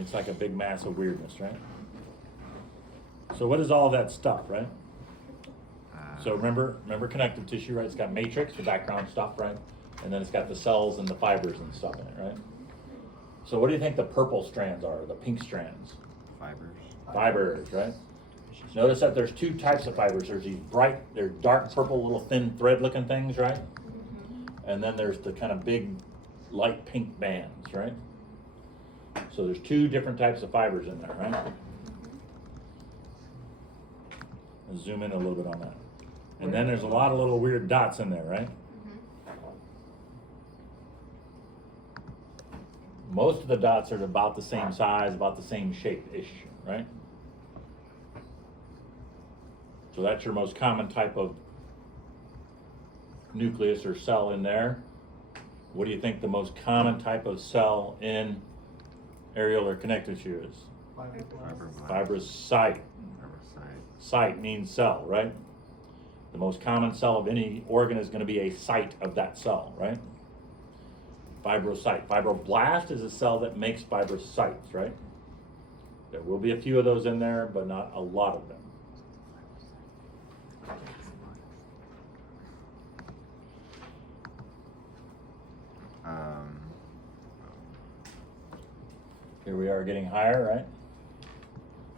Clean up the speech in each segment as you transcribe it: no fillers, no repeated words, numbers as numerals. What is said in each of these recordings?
It's like a big mass of weirdness, right? So what is all that stuff, right? So remember connective tissue, right? It's got matrix, the background stuff, right? And then it's got the cells and the fibers and stuff in it, right? So what do you think the purple strands are, the pink strands? Fibers. Fibers, right? Notice that there's two types of fibers. There's these bright, they're dark purple little thin thread looking things, right? And then there's the kind of big light pink bands, right? So there's two different types of fibers in there, right? Let's zoom in a little bit on that. And then there's a lot of little weird dots in there, right? Most of the dots are about the same size, about the same shape-ish, right? So that's your most common type of nucleus or cell in there. What do you think the most common type of cell in areolar connective tissue is? Fibrocyte. Cyte means cell, right? The most common cell of any organ is going to be a cyte of that cell, right? Fibrocyte. Fibroblast is a cell that makes fibrocytes, right? There will be a few of those in there, but not a lot of them. Here we are getting higher, right?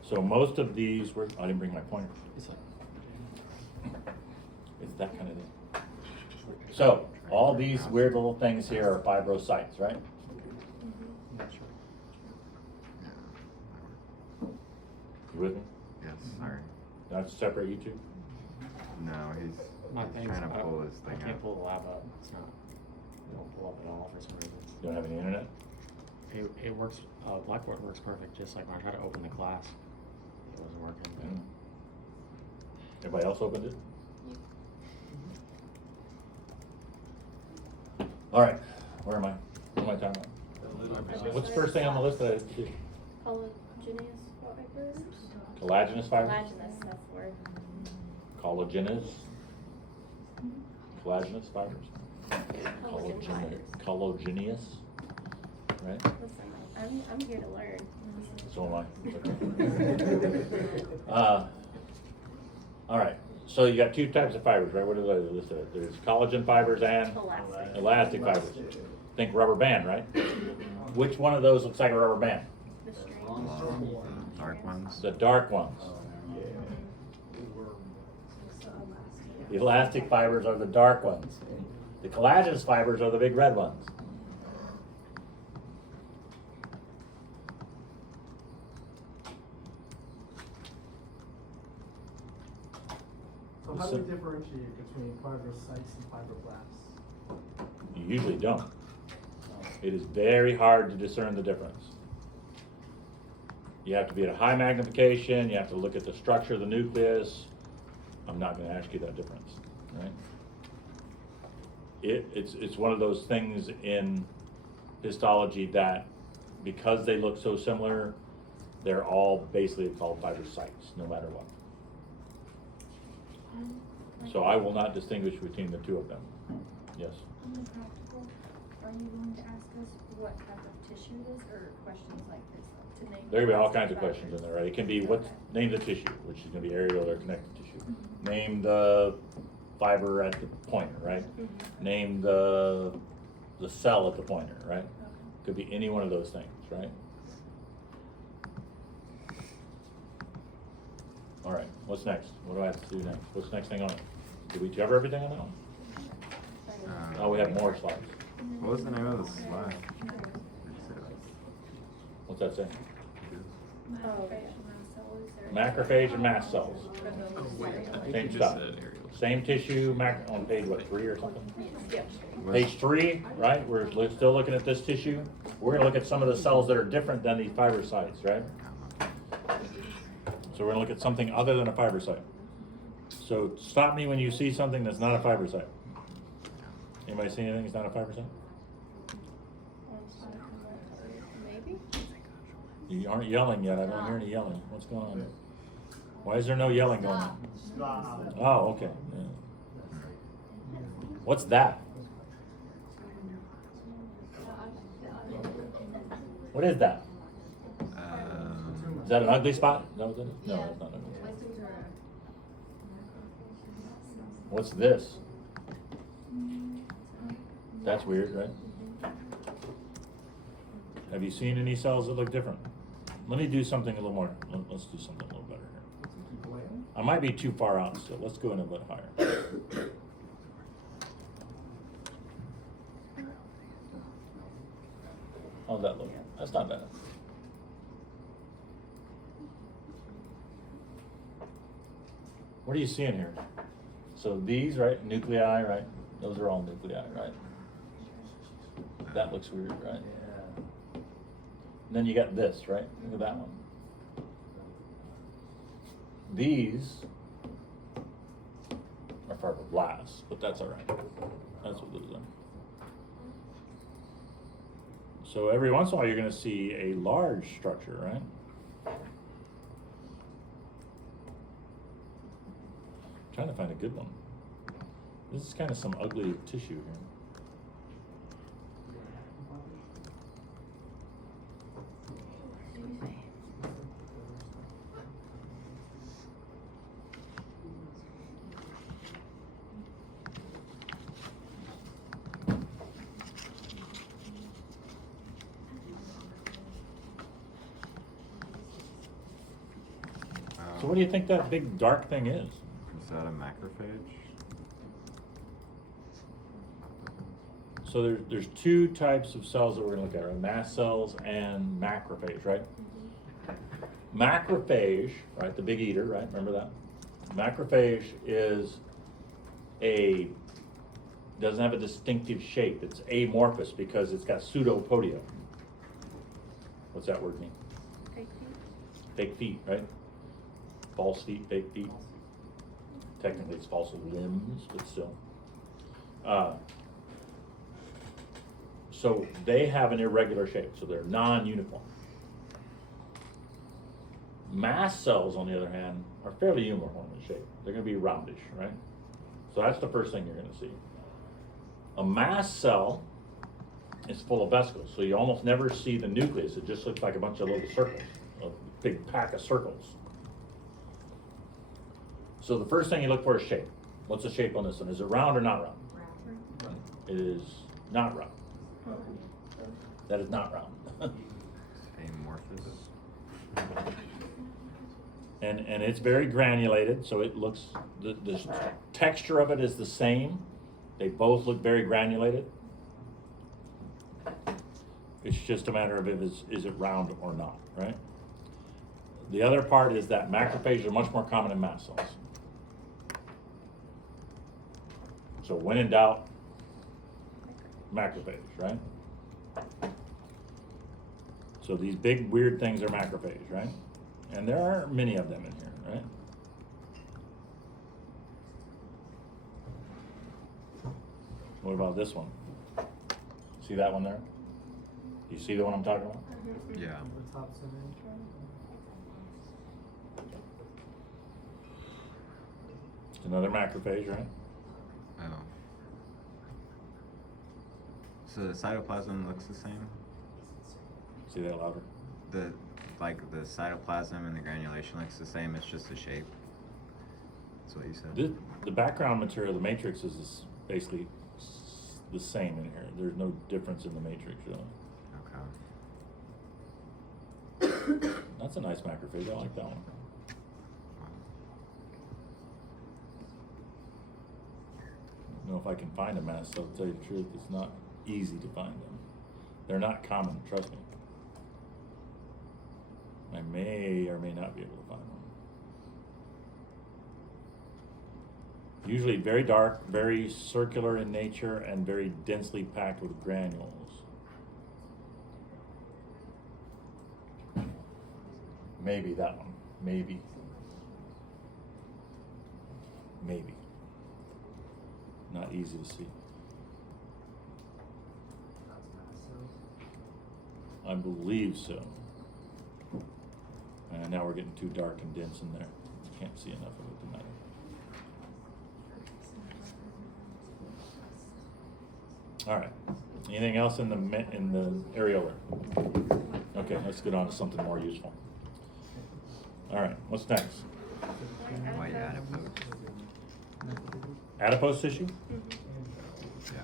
So most of these I didn't bring my pointer. It's that kind of thing. So all these weird little things here are fibrocytes, right? You with me? Yes, sorry. Do I have to separate you two? No, he's trying to pull this thing I can't up. pull the lab up. It won't pull up at all for some reason. You don't have any internet? It works. Blackboard works perfect. Just like when I tried to open the class, it wasn't working. Everybody else opened it? All right, where am I? What am I talking about? What's the first thing on the list that I have to do? Collagenous fibers? Collagenous fibers? Collagenous, that's the word. Collagenous? Collagenous fibers? Collagen fibers. Collagenous, right? Listen, I'm here to learn. So am I. All right, so you got two types of fibers, right? What are they listed? There's collagen fibers and Elastic. elastic fibers. Think rubber band, right? Which one of those looks like a rubber band? The string. Dark ones. The dark ones. The elastic fibers are the dark ones. The collagenous fibers are the big red ones. So how do we differentiate between fibrocytes and fibroblasts? You usually don't. It is very hard to discern the difference. You have to be at a high magnification, you have to look at the structure of the nucleus. I'm not going to ask you that difference, right? It's one of those things in histology that because they look so similar, they're all basically called fibrocytes, no matter what. So I will not distinguish between the two of them. Yes? On the practical, are you going to ask us what type of tissue it is, or questions like this to name? There can be all kinds of questions in there, right? It can be name the tissue, which is going to be areolar connective tissue. Name the fiber at the pointer, right? Name the cell at the pointer, right? Could be any one of those things, right? All right, what's next? What do I have to do next? What's the next thing on it? Did we cover everything on that one? Oh, we have more slides. What was the name of the slide? What's that say? Oh, Macrophage and mast cells. I Same stuff. Same tissue, on page what, 3 or something? Yep. Page 3, right? We're still looking at this tissue. We're gonna look at some of the cells that are different than the fibrocytes, right? So we're gonna look at something other than a fibrocyte. So stop me when you see something that's not a fibrocyte. Anybody see anything that's not a fibrocyte? Maybe? You aren't yelling yet. I don't hear any yelling. What's going on? Why is there no yelling going on? Oh, okay. Yeah. What's that? What is that? that an ugly spot? No, is it? No, Yeah. it's not ugly. Like those are. What's this? That's weird, right? Have you seen any cells that look different? Let me do something a little more. Let's do something a little better here. Keep playing. I might be too far out, so let's go in a bit higher. How's that look? That's not bad. What are you seeing here? So these, right, nuclei, right? Those are all nuclei, right? That looks weird, right? And then you got this, right? Look at that one. These are fibroblasts, but that's all right. That's what those are. So every once in a while, you're going to see a large structure, right? Trying to find a good one. This is kind of some ugly tissue here. So what do you think that big dark thing is? Is that a macrophage? So there's two types of cells that we're gonna look at, right? Mast cells and macrophage, right? Macrophage, right, the big eater, right, remember that? Macrophage doesn't have a distinctive shape. It's amorphous because it's got pseudopodia. What's that word mean? Fake feet. Fake feet, right? False feet, fake feet. Technically it's false limbs, but still. So they have an irregular shape, so they're non-uniform. Mast cells, on the other hand, are fairly uniform in shape. They're gonna be roundish, right? So that's the first thing you're gonna see. A mast cell is full of vesicles, so you almost never see the nucleus. It just looks like a bunch of little circles, a big pack of circles. So the first thing you look for is shape. What's the shape on this one? Is it round or not round? Round. It is not round. That is not round. Amorphous. And it's very granulated, so it looks, the texture of it is the same. They both look very granulated. It's just a matter of is it round or not, right? The other part is that macrophages are much more common in mast cells. So when in doubt, macrophage, right? So these big weird things are macrophages, right? And there are many of them in here, right? What about this one? See that one there? You see the one I'm talking about? Yeah. The top center. It's another macrophage, right? Oh. So the cytoplasm looks the same? See that louder? The cytoplasm and the granulation looks the same, it's just the shape. That's what you said? The background material, the matrix is basically the same in here. There's no difference in the matrix, really. Okay. That's a nice macrophage. I like that one. I don't know if I can find a mast cell, to tell you the truth. It's not easy to find them. They're not common, trust me. I may or may not be able to find them. Usually very dark, very circular in nature, and very densely packed with granules. Maybe that one. Maybe. Maybe. Not easy to see. I believe so. And now we're getting too dark and dense in there. Can't see enough of it tonight. All right. Anything else in the areolar? Okay, let's get on to something more useful. All right, what's next? White adipose. Adipose tissue? Yeah.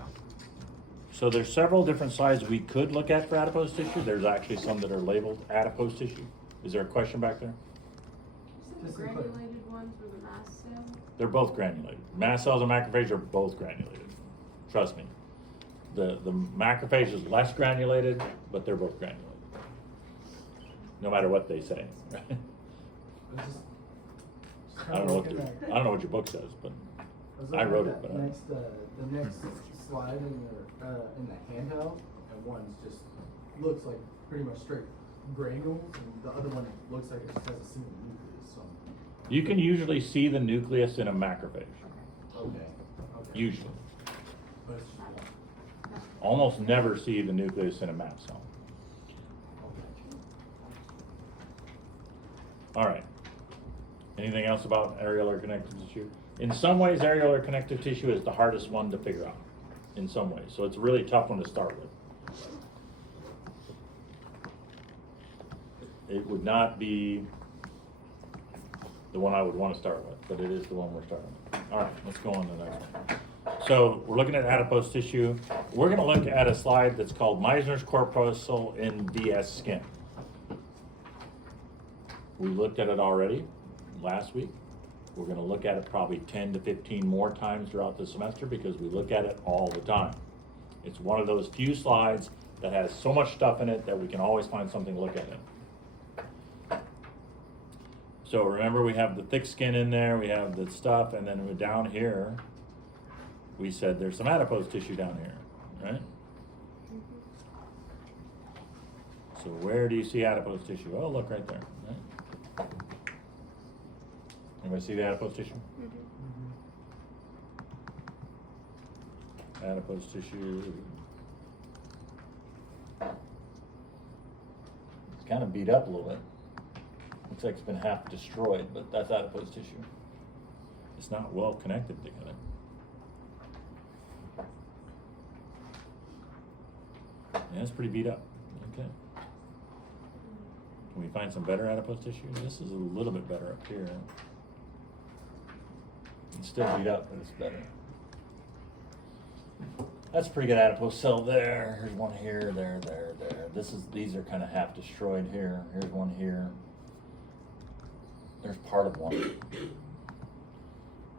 So there's several different sides we could look at for adipose tissue. There's actually some that are labeled adipose tissue. Is there a question back there? The granulated ones were the mast cell? They're both granulated. Mast cells and macrophages are both granulated. Trust me. The macrophage is less granulated, but they're both granulated. No matter what they say. It's just I don't know what what your book says, but I wrote it, but I- the next slide in the handheld, and one's just looks like pretty much straight granules, and the other one looks like it just has a single nucleus. So. you can usually see the nucleus in a macrophage. Okay. Usually. But it's, Almost never see the nucleus in a mast cell. All right. Anything else about areolar connective tissue? In some ways, areolar connective tissue is the hardest one to figure out. In some ways, so it's a really tough one to start with. It would not be the one I would want to start with, but it is the one we're starting with. All right, let's go on to the next one. So we're looking at adipose tissue. We're going to look at a slide that's called Meissner's corpuscle in DS skin. We looked at it already last week. We're going to look at it probably 10 to 15 more times throughout the semester because we look at it all the time. It's one of those few slides that has so much stuff in it that we can always find something to look at it. So remember, we have the thick skin in there, we have the stuff, and then we're down here, we said there's some adipose tissue down here, right? So where do you see adipose tissue? Oh, look right there, right? Anybody see the adipose tissue? Adipose tissue. It's kind of beat up a little bit. Looks like it's been half destroyed, but that's adipose tissue. It's not well connected together. Yeah, it's pretty beat up. Okay. Can we find some better adipose tissue? This is a little bit better up here. It's still beat up, but it's better. That's a pretty good adipose cell there. Here's one here, there. These are kind of half destroyed here. Here's one here. There's part of one.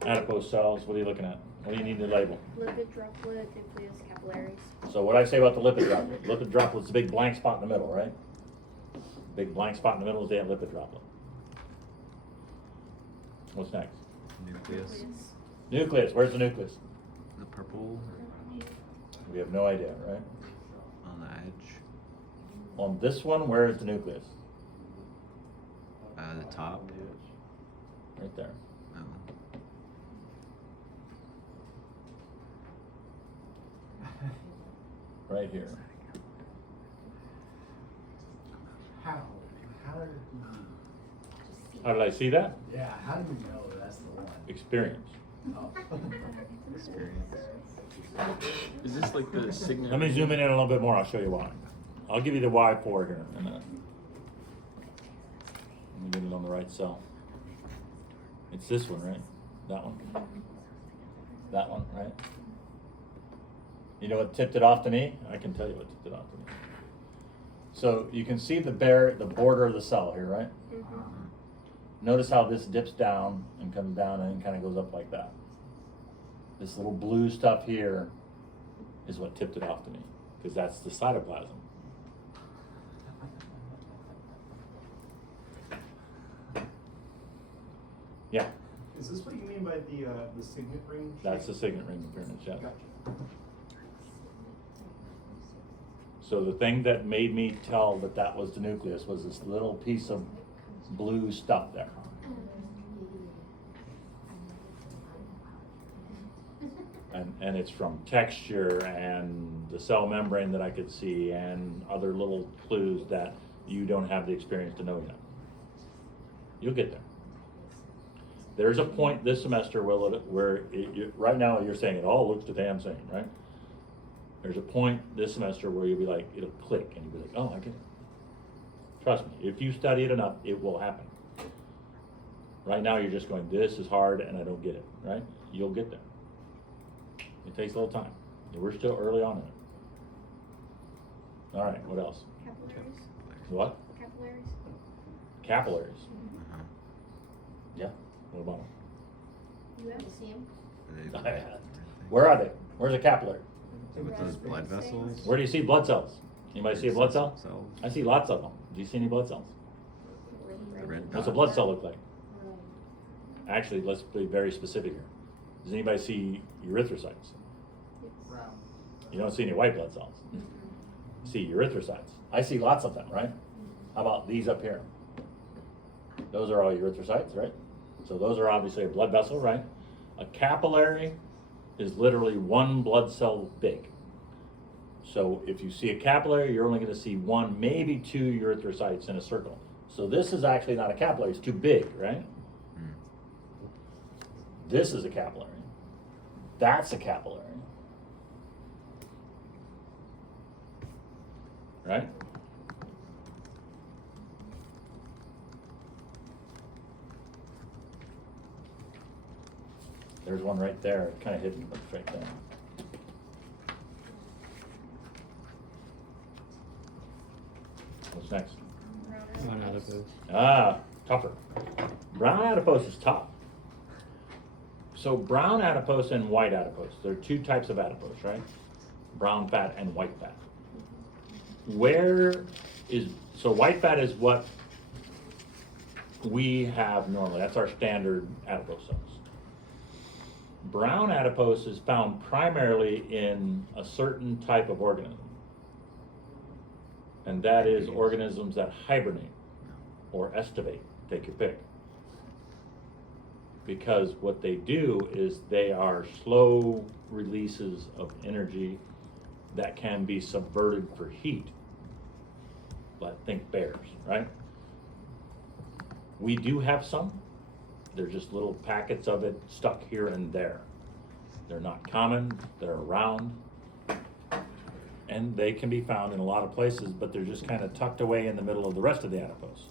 Adipose cells, what are you looking at? What do you need to label? Lipid droplet, nucleus, capillaries. So what I say about the lipid droplet? Lipid droplet's a big blank spot in the middle, right? Big blank spot in the middle is the lipid droplet. What's next? Nucleus. Nucleus, where's the nucleus? The purple We have no idea, right? on the edge. On this one, where is the nucleus? The top. Right there. Oh. Right here. how did you? How did I see that? Yeah, how do you know that's the one? Experience. Oh. Experience. Is this like the signet? Let me zoom in a little bit more, I'll show you why. I'll give you the Y4 here in a minute. Let me get it on the right cell. It's this one, right? That one? That one, right? You know what tipped it off to me? I can tell you what tipped it off to me. So you can see the border of the cell here, right? Notice how this dips down and comes down and kind of goes up like that. This little blue stuff here is what tipped it off to me, because that's the cytoplasm. Yeah, Is this what you mean by the signet ring? that's the signet ring appearance, yeah. Gotcha. So the thing that made me tell that that was the nucleus was this little piece of blue stuff there. And it's from texture and the cell membrane that I could see and other little clues that you don't have the experience to know yet. You'll get there. There's a point this semester right now you're saying it all looks to damn same, right? There's a point this semester where you'll be like, it'll click and you'll be like, oh, I get it. Trust me, if you study it enough, it will happen. Right now, you're just going, this is hard and I don't get it, right? You'll get there. It takes a little time. We're still early on in it. All right, what else? Capillaries. What? Capillaries. Capillaries. Uh-huh. Yeah, what about You have to see them. Are them? they- Where are they? Where's a capillary? With those blood vessels? Where do you see blood cells? Anybody see a blood cell? Cells? I see lots of them. Do you see any blood cells? The red What's a dots. blood cell look like? Actually, let's be very specific here. Does anybody see erythrocytes? Brown. You don't see any white blood cells. You see erythrocytes. I see lots of them, right? How about these up here? Those are all erythrocytes, right? So those are obviously a blood vessel, right? A capillary is literally one blood cell big. So if you see a capillary, you're only going to see one, maybe two erythrocytes in a circle. So this is actually not a capillary, it's too big, right? Mm. This is a capillary. That's a capillary. Right? There's one right there, kind of hidden, but it's right there. What's next? Brown adipose. Ah, tougher. Brown adipose is tough. So brown adipose and white adipose, there are two types of adipose, right? Brown fat and white fat. So white fat is what we have normally, that's our standard adipose cells. Brown adipose is found primarily in a certain type of organism. And that is organisms that hibernate or estivate, take your pick. Because what they do is they are slow releases of energy that can be subverted for heat. Like think bears, right? We do have some. They're just little packets of it stuck here and there. They're not common, they're around. And they can be found in a lot of places, but they're just kind of tucked away in the middle of the rest of the adipose.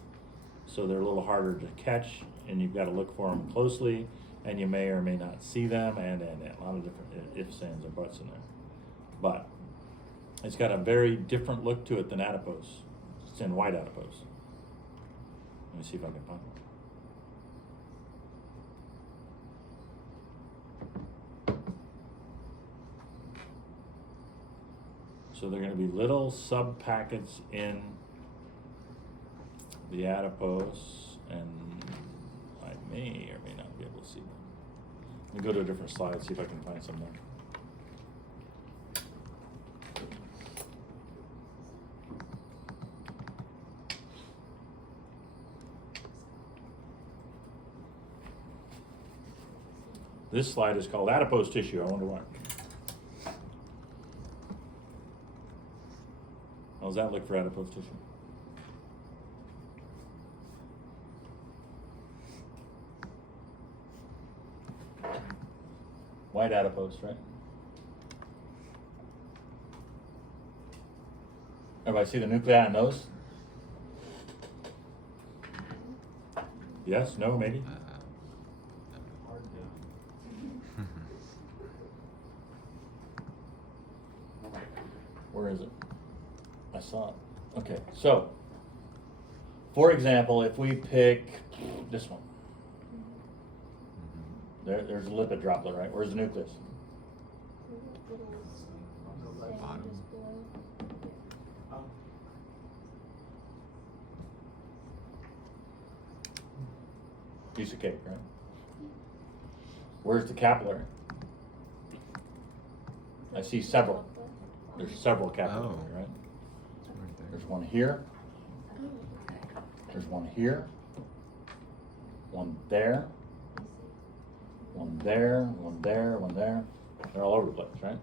So they're a little harder to catch, and you've got to look for them closely, and you may or may not see them, and a lot of different ifs, ands, or buts in there. But it's got a very different look to it than adipose. It's in white adipose. Let me see if I can find one. So they're going to be little sub-packets in the adipose, and I may or may not be able to see them. Let me go to a different slide, see if I can find some there. This slide is called adipose tissue. I wonder why. How's that look for adipose tissue? White adipose, right? Everybody see the nuclei on those? Yes, no, maybe? Hard to. Where is it? I saw it. Okay, so, for example, if we pick this one, there's a lipid droplet, right? Where's the nucleus? Bottom. Piece of cake, right? Where's the capillary? I see several. There's several capillaries, Oh. right? It's right there. There's one here. There's one here. One there. One there, one there, one there. They're all over the place, right?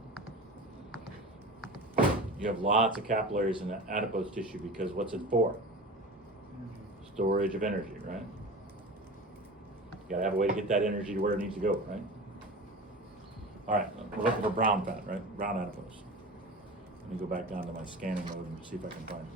You have lots of capillaries in the adipose tissue because what's it for? Storage of energy, right? You gotta have a way to get that energy to where it needs to go, right? All right, we're looking for brown fat, right? Brown adipose. Let me go back down to my scanning mode and see if I can find it.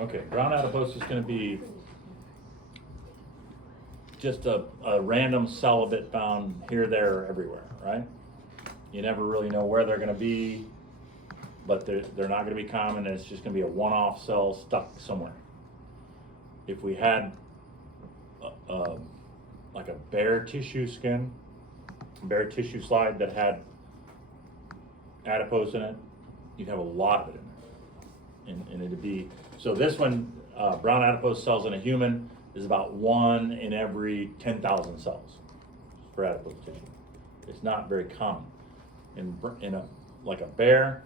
Okay, brown adipose is gonna be just a random cell of it found here, there, everywhere, right? You never really know where they're gonna be, but they're not gonna be common, it's just gonna be a one-off cell stuck somewhere. If we had like a bare tissue skin, bare tissue slide that had adipose in it, you'd have a lot of it in there. And it'd be, so this one, brown adipose cells in a human is about 1 in every 10,000 cells for adipose tissue. It's not very common. In a, like a bear,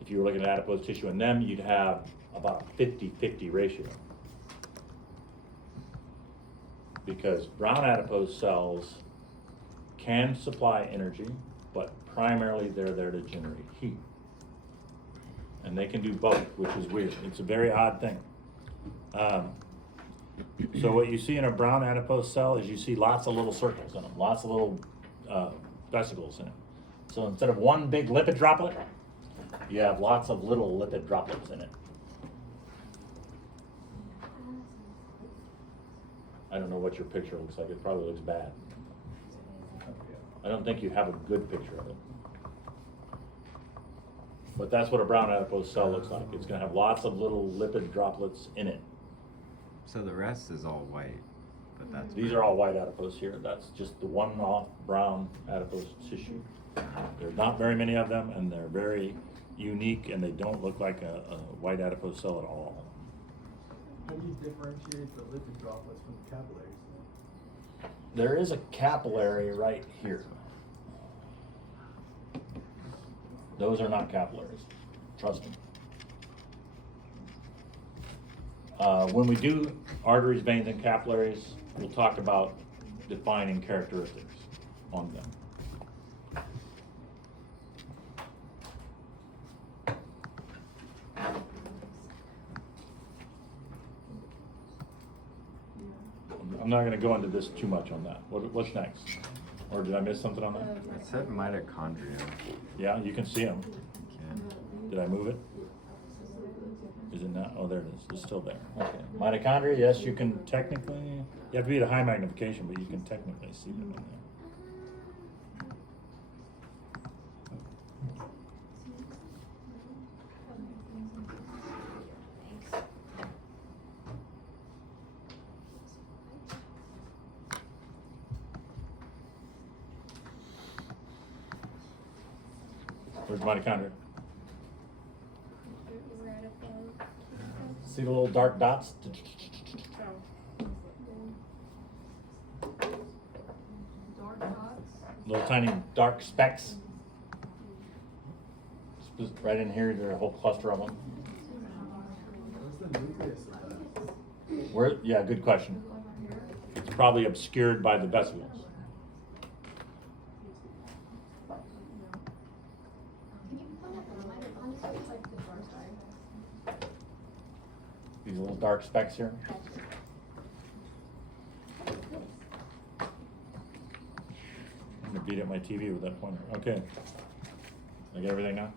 if you were looking at adipose tissue in them, you'd have about a 50-50 ratio. Because brown adipose cells can supply energy, but primarily they're there to generate heat. And they can do both, which is weird. It's a very odd thing. So what you see in a brown adipose cell is you see lots of little circles in them, lots of little vesicles in it. So instead of one big lipid droplet, you have lots of little lipid droplets in it. I don't know what your picture looks like. It probably looks bad. I don't think you have a good picture of it. But that's what a brown adipose cell looks like. It's gonna have lots of little lipid droplets in it. So the rest is all white, but that's. These are all white adipose here. That's just the one-off brown adipose tissue. There's not very many of them, and they're very unique, and they don't look like a white adipose cell at all. How do you differentiate the lipid droplets from the capillaries? There is a capillary right here. Those are not capillaries, trust me. When we do arteries, veins, and capillaries, we'll talk about defining characteristics on them. I'm not going to go into this too much on that. What's next? Or did I miss something on that? It said mitochondria. Yeah, you can see them. Can. Did I move it? Is it not? Oh, there it is. It's still there. Okay. Mitochondria, yes, you can technically, you have to be at a high magnification, but you can technically see them in there. Where's mitochondria? See the little dark dots? Dark dots. Little tiny dark specks. Just right in here, there's a whole cluster of them. What's the nucleus of that? Where? Yeah, good question. It's probably obscured by the vesicles. Can you point out the mitochondria? It's like the dark side. These little dark specks here. I'm gonna beat up my TV with that pointer. Okay. I get everything now?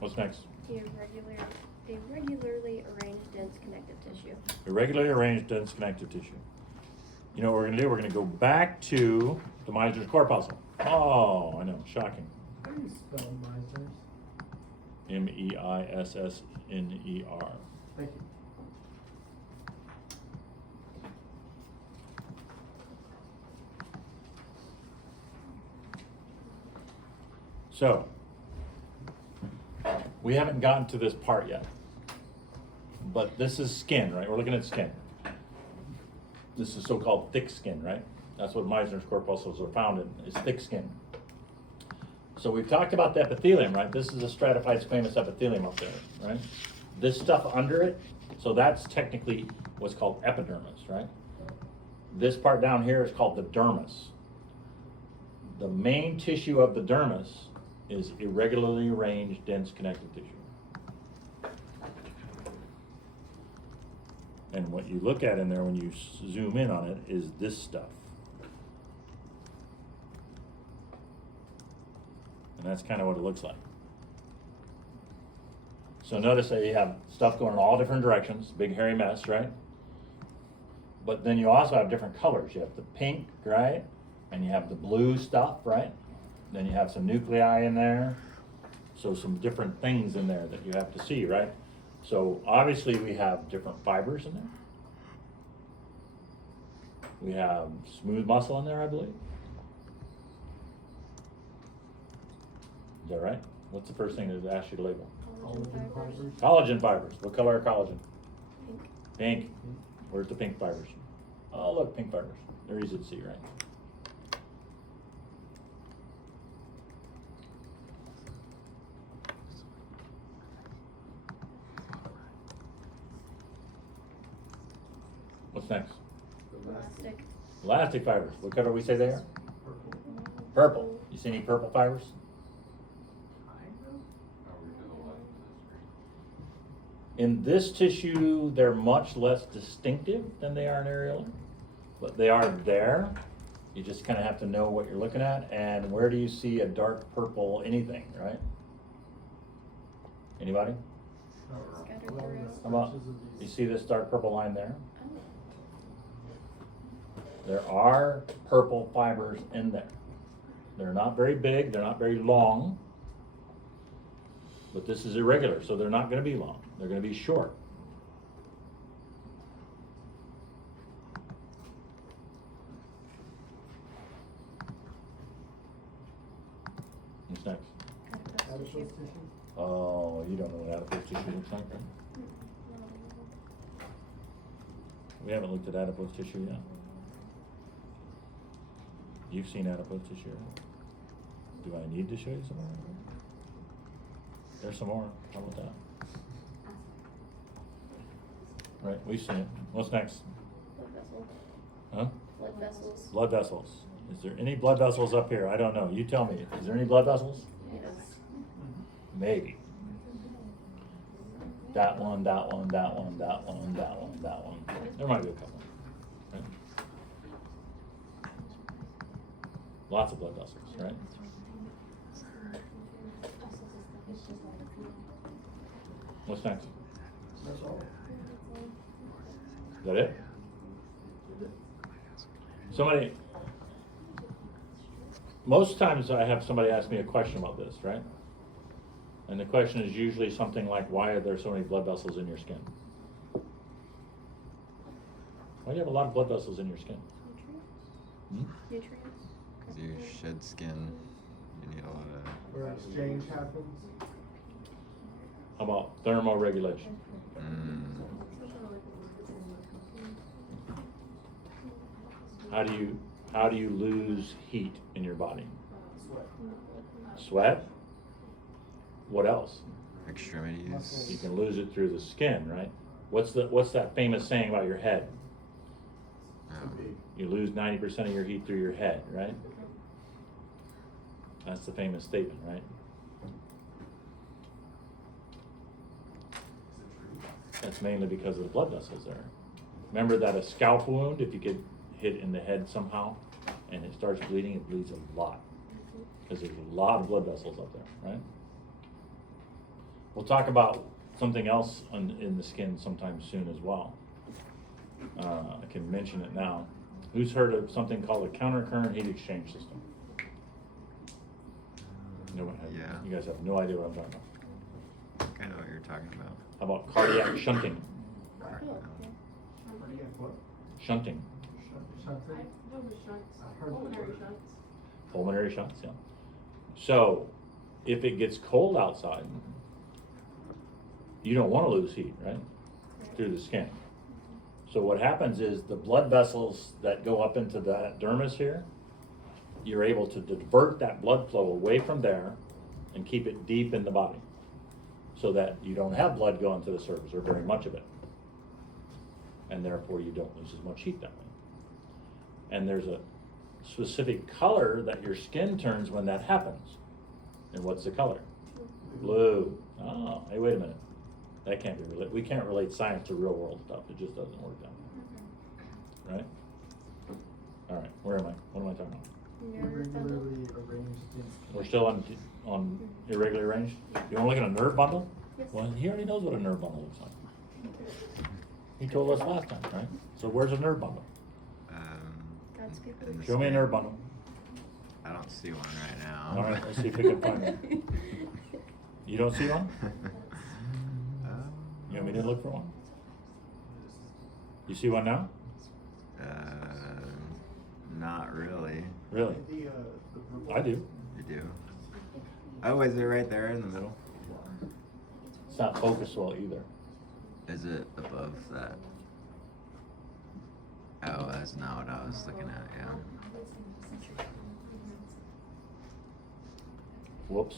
What's next? Irregularly arranged dense connective tissue. Irregularly arranged dense connective tissue. You know what we're gonna do? We're gonna go back to the Meissner's corpuscle. Oh, I know, shocking. How do you spell Meissner's? Meissner. Thank you. So, we haven't gotten to this part yet, but this is skin, right? We're looking at skin. This is so-called thick skin, right? That's what Meissner's corpuscles are found in, is thick skin. So we've talked about the epithelium, right? This is a stratified squamous epithelium up there, right? This stuff under it, so that's technically what's called epidermis, right? This part down here is called the dermis. The main tissue of the dermis is irregularly arranged dense connective tissue. And what you look at in there when you zoom in on it is this stuff. And that's kind of what it looks like. So notice that you have stuff going in all different directions, big hairy mess, right? But then you also have different colors. You have the pink, right? And you have the blue stuff, right? Then you have some nuclei in there. So some different things in there that you have to see, right? So obviously we have different fibers in there. We have smooth muscle in there, I believe. Is that right? What's the first thing that asked you to label? Collagen fibers. Collagen fibers. What color are collagen? Pink. Pink. Where's the pink fibers? Oh, look, pink fibers. They're easy to see, right? What's next? Elastic. Elastic fibers. What color do we say they are? Purple. You see any purple fibers? In this tissue, they're much less distinctive than they are in areola, but they are there. You just kind of have to know what you're looking at, and where do you see a dark purple anything, right? Anybody? Scattered through. How about, you see this dark purple line there? There are purple fibers in there. They're not very big, they're not very long, but this is irregular, so they're not going to be long. They're going to be short. What's next? Adipose tissue. Oh, you don't know what adipose tissue looks like, right? We haven't looked at adipose tissue yet. You've seen adipose tissue, right? Do I need to show you some more? There's some more. How about that? Right, we've seen it. What's next? Blood vessels. Huh? Blood vessels. Blood vessels. Is there any blood vessels up here? I don't know. You tell me. Is there any blood vessels? Yes. Maybe. That one, that one, that one, that one, that one, that one. There might be a couple. Right? Lots of blood vessels, right? What's next? That's all. Is that it? Somebody, most times I have somebody ask me a question about this, right? And the question is usually something like, why are there so many blood vessels in your skin? Why do you have a lot of blood vessels in your skin? Nutrients. Because you shed skin, you need a lot of. Where exchange happens. How about thermoregulation? How do you lose heat in your body? Sweat. Sweat? What else? Extremities. You can lose it through the skin, right? What's that famous saying about your head? You lose 90% of your heat through your head, right? That's the famous statement, right? That's mainly because of the blood vessels there. Remember that a scalp wound, if you get hit in the head somehow and it starts bleeding, it bleeds a lot. Because there's a lot of blood vessels up there, right? We'll talk about something else in the skin sometime soon as well. I can mention it now. Who's heard of something called a countercurrent heat exchange system? No one has. Yeah. You guys have no idea what I'm talking about. I know what you're talking about. How about cardiac shunting? What? Shunting. Shunting? Those are shunts, I heard pulmonary that. shunts. Pulmonary shunts, yeah. So, if it gets cold outside, you don't want to lose heat, right? Through the skin. So what happens is the blood vessels that go up into that dermis here, you're able to divert that blood flow away from there and keep it deep in the body so that you don't have blood going to the surface or very much of it. And therefore you don't lose as much heat that way. And there's a specific color that your skin turns when that happens. And what's the color? Blue. Oh, hey, wait a minute. That can't be related. We can't relate science to real world stuff. It just doesn't work that way. Right? All right, where am I? What am I talking about? Nerve bundle. Irregularly arranged in. We're still on irregular range? You wanna look at a nerve bundle? Yes. Well, he already knows what a nerve bundle looks like. He told us last time, right? So where's a nerve bundle? God's people. in the Show me a skin. nerve bundle. I don't see one right now. All right, let's see if we can find one. You don't see one? You want me to look for one? You see one now? Not really. Really? The I do. You do. Oh, is it right there in the middle? It's not focused well either. Is it above that? Oh, that's not what I was looking at, yeah. Whoops.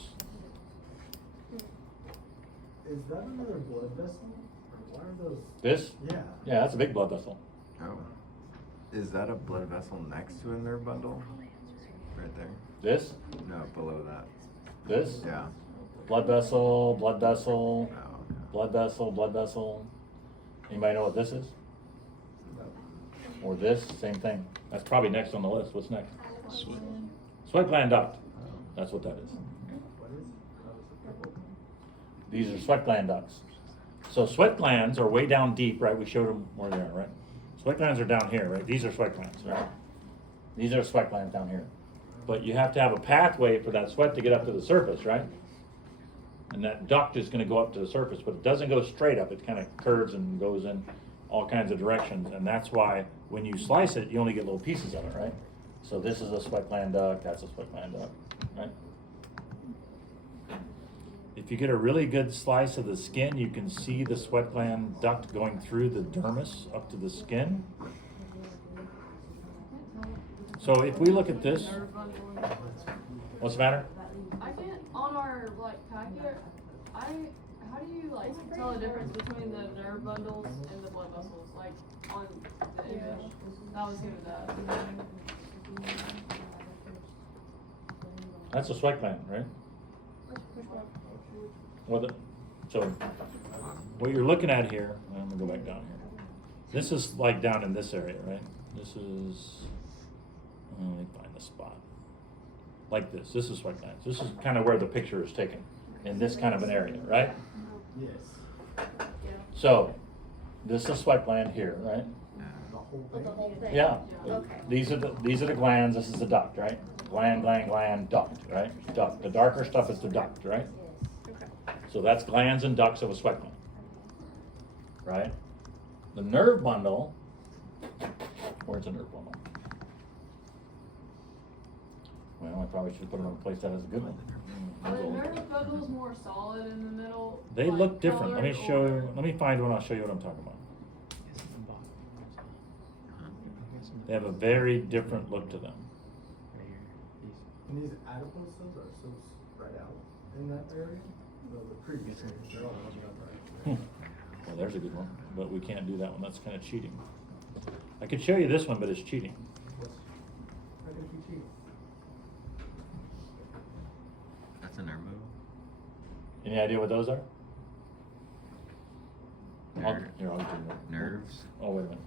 Is that another blood vessel? Or why are those? This? Yeah. Yeah, that's a big blood vessel. Oh. Is that a blood vessel next to a nerve bundle? Right there? This? No, below that. This? Yeah. Blood vessel, blood vessel, Oh, okay. blood vessel, blood vessel. Anybody know what this is? Or this? Same thing. That's probably next on the list. What's next? Sweat gland duct. That's what that is. What is? That was the purple. These are sweat gland ducts. So sweat glands are way down deep, right? We showed them where they are, right? Sweat glands are down here, right? These are sweat glands, right? These are sweat glands down here. But you have to have a pathway for that sweat to get up to the surface, right? And that duct is gonna go up to the surface, but it doesn't go straight up. It kind of curves and goes in all kinds of directions. And that's why when you slice it, you only get little pieces of it, right? So this is a sweat gland duct, that's a sweat gland duct, right? If you get a really good slice of the skin, you can see the sweat gland duct going through the dermis up to the skin. So if we look at this, Nerve bundle. what's the matter? I can't, on our like packet, how do you like tell the difference between the nerve bundles and the blood vessels, like on the image? That was given that. That's a sweat gland, right? Which one? Well, so what you're looking at here, I'm gonna go back down here. This is like down in this area, right? This is, let me find the spot. Like this. This is sweat glands. This is kind of where the picture is taken, in this kind of an area, right? Yes. So this is sweat gland here, right? The whole Oh, thing. the whole thing? Yeah. Okay. These are the glands. This is the duct, right? Gland, gland, gland, duct, right? Duct. The darker stuff is the duct, right? Okay. So that's glands and ducts of a sweat gland, right? The nerve bundle, where's the nerve bundle? Well, I probably should put it in a place that has a good one. Are the nerve bundles more solid in the middle? They like, look different. Let me colored, show or- you, let me find one, I'll show you what I'm talking about. They have a very different look to them. And these adipose cells are so spread out in that area. The previous area, they're all lined up right. Well, there's a good one, but we can't do that one. That's kind of cheating. I could show you this one, but it's cheating. How could you cheat? That's a nerve bundle? Any idea what those are? I'll- Ner- Here, I'll get you one. nerves? Oh, wait a minute.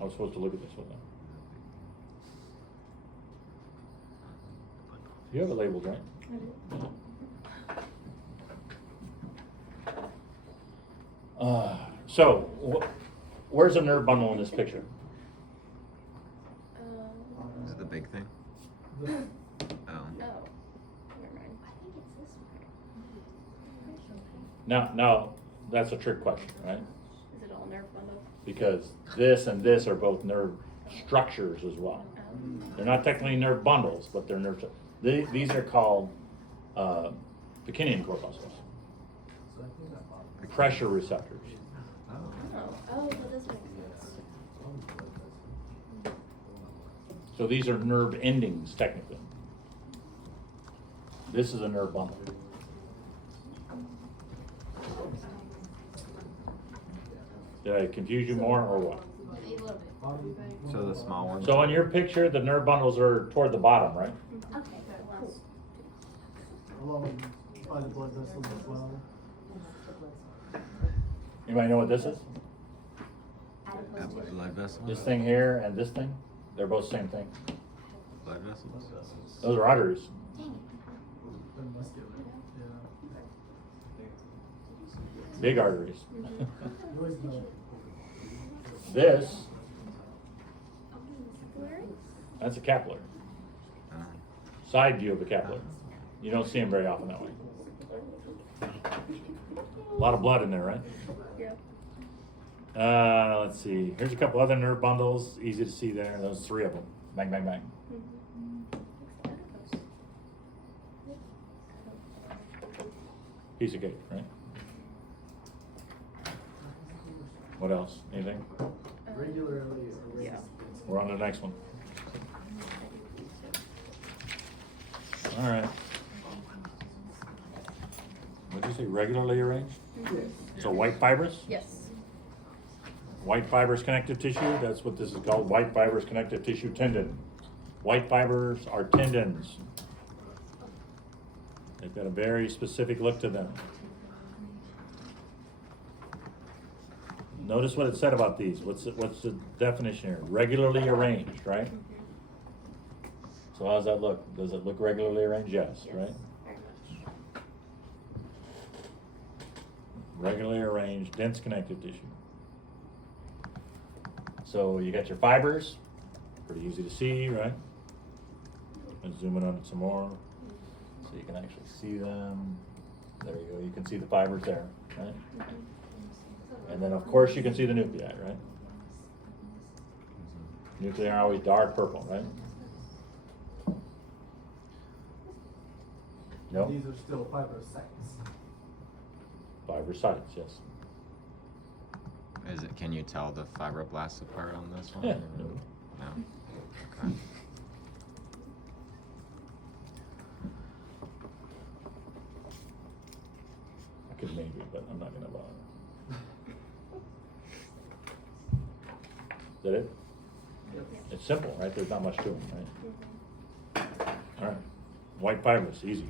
I was supposed to look at this, wasn't I? You have it labeled, right? So, where's a nerve bundle in this picture? Is it the big thing? The- Oh. No. Never mind. I think it's this one. Now, that's a trick question, right? Is it all nerve bundle? Because this and this are both nerve structures as well. They're not technically nerve bundles, but they're nerve. These are called Pacinian corpuscles, So I think that bottom. pressure receptors. Oh. Oh, well, this makes sense. So these are nerve endings technically. This is a nerve bundle. Did I confuse you more or what? A little bit. Bottom. So the small one? So on your picture, the nerve bundles are toward the bottom, right? Okay, cool. Along by the blood vessels as well. Anybody know what this is? Adipose tissue. Blood vessel? This thing here and this thing? They're both the same thing. Blood vessels? Those are arteries. The muscular. Yeah. big arteries. Noise no. This, Capillary? that's a capillary. Uh, Side view of a capillary. You don't see them very often that way. A lot of blood in there, right? Yep. Let's see. Here's a couple other nerve bundles. Easy to see there. Those 3 of them. Bang, bang, bang. Piece of cake, right? What else? Anything? Regularly arranged. Yeah. We're on to the next one. All right. What'd you say? Regularly arranged? So white fibrous? Yes. White fibrous connective tissue, that's what this is called, white fibrous connective tissue tendon. White fibers are tendons. They've got a very specific look to them. Notice what it said about these. What's the definition here? Regularly arranged, right? So how does that look? Does it look regularly arranged? Yes, right? Very much. Regularly arranged, dense connective tissue. So you got your fibers, pretty easy to see, right? Let's zoom in on it some more, so you can actually see them. There you go, you can see the fibers there, right? And then of course you can see the nuclei, right? Nuclei are always dark purple, right? No? These are still fibrocytes. Fibrocytes, yes. Is it? Can you tell the fibroblasts apart on this one? Yeah. or- No. Okay. I could maybe, but I'm not gonna bother. Is that it? Yep. It's simple, right? There's not much to them, right? All right. White fibrous, easy.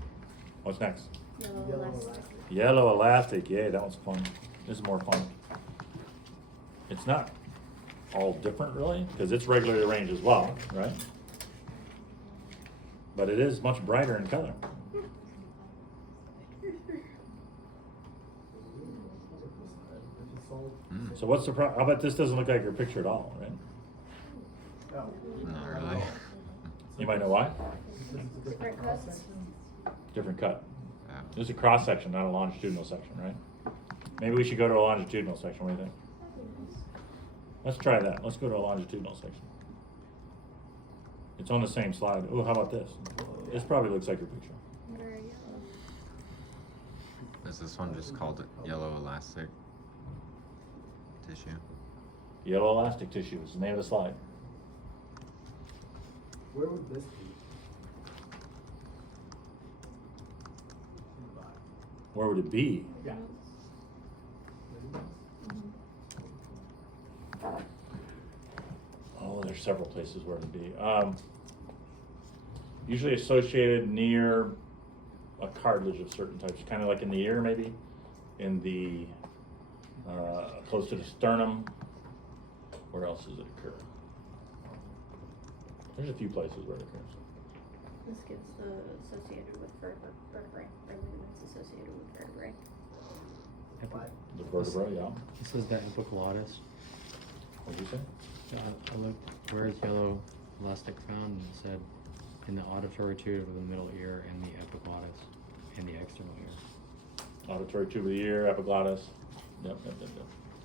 What's next? Yellow Yellow elastic. Yellow elastic, yeah, that one's fun. This is more fun. It's not all different really, because it's regularly arranged as well, right? But it is much brighter in color. Mm. So what's the I bet this doesn't look like your picture at all, right? Oh. Not really. You might know why? Different cuts. Different cut. Yeah. This is a cross section, not a longitudinal section, right? Maybe we should go to a longitudinal section, what do you think? Let's try that. Let's go to a longitudinal section. It's on the same slide. Oh, how about this? This probably looks like your picture. Very yellow. Is this one just called yellow elastic tissue? Yellow elastic tissue is the name of the slide. Where would this be? Where would it be? Yeah. Oh, there's several places where it'd be. Usually associated near a cartilage of certain types, kind of like in the ear maybe, in the, close to the sternum. Where else does it occur? There's a few places where it occurs. This gets associated with vertebrae, or ligaments associated with vertebrae. The vertebra, yeah. This is the epiglottis. What'd you say? I looked, where is yellow elastic found? And it said in the auditory tube of the middle ear and the epiglottis and the external ear. Auditory tube of the ear, epiglottis. Yep.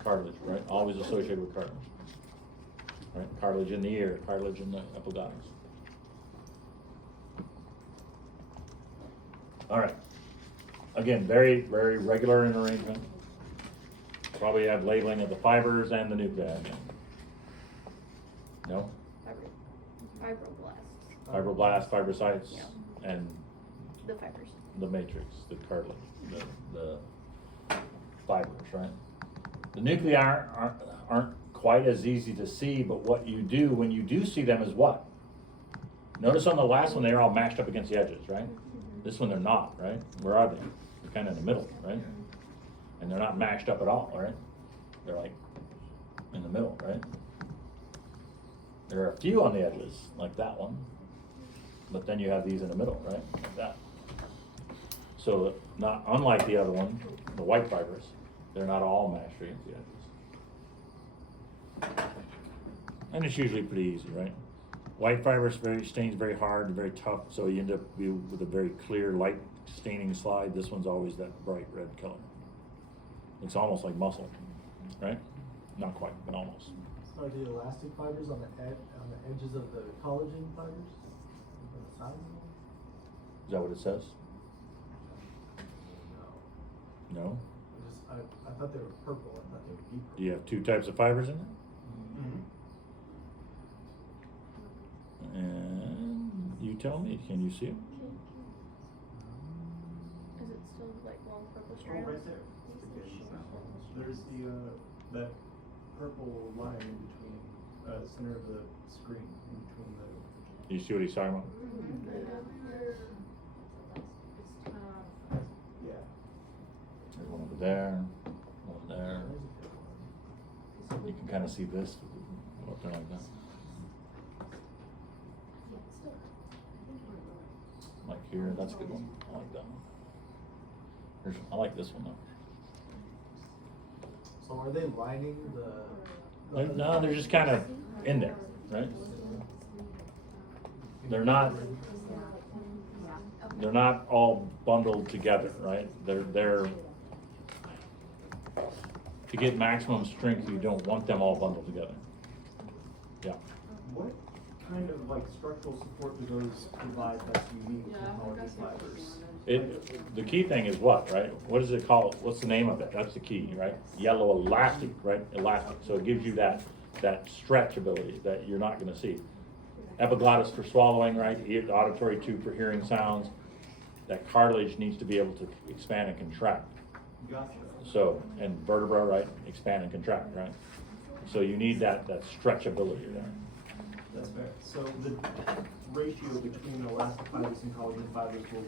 Cartilage, right? Always associated with cartilage. Right? Cartilage in the ear, cartilage in the epiglottis. All right. Again, very, very regular in arrangement. Probably have labeling of the fibers and the nuclei again. No? Fibroblasts. Fibroblasts, fibrocytes, Yeah. and The fibers. the matrix, the cartilage, the fibers, right? The nuclei aren't quite as easy to see, but what you do when you do see them is what? Notice on the last one, they're all mashed up against the edges, right? This one, they're not, right? Where are they? They're kind of in the middle, right? And they're not mashed up at all, right? They're like in the middle, right? There are a few on the edges, like that one, but then you have these in the middle, right? Like that. So not unlike the other one, the white fibers, They're not all mass streams, yeah. And it's usually pretty easy, right? White fiber stains very hard and very tough, so you end up with a very clear light staining slide. This one's always that bright red color. It's almost like muscle, right? Not quite, but almost. Are the elastic fibers on the edges of the collagen fibers? On the sides of them? Is that what it says? No. No? I thought they were purple. I thought they would be purple. Do you have two types of fibers in there? Mm-hmm. And you tell me, can you see them? Is it still like long purple Oh, strands? right there. There's that purple line in between, center of the screen, in between the. You see what he's talking about? Yeah. There's one over there, one there. You can kind of see this up there like that. Like here, that's a good one. I like that one. I like this one though. So are they lining the? No, they're just kind of in there, right? They're not all bundled together, right? They're to get maximum strength, you don't want them all bundled together. Yeah. What kind of like structural support do those provide that's unique to Yeah, I think collagen that's what fibers? The key thing is what, right? What is it called? What's the name of it? That's the key, right? Yellow elastic, right? Elastic. So it gives you that stretch ability that you're not gonna see. Epiglottis for swallowing, right? The auditory tube for hearing sounds. That cartilage needs to be able to expand and contract. Gotcha. So, and vertebra, right? Expand and contract, right? So you need that stretchability there. That's fair. So the ratio between elastic fibers and collagen fibers will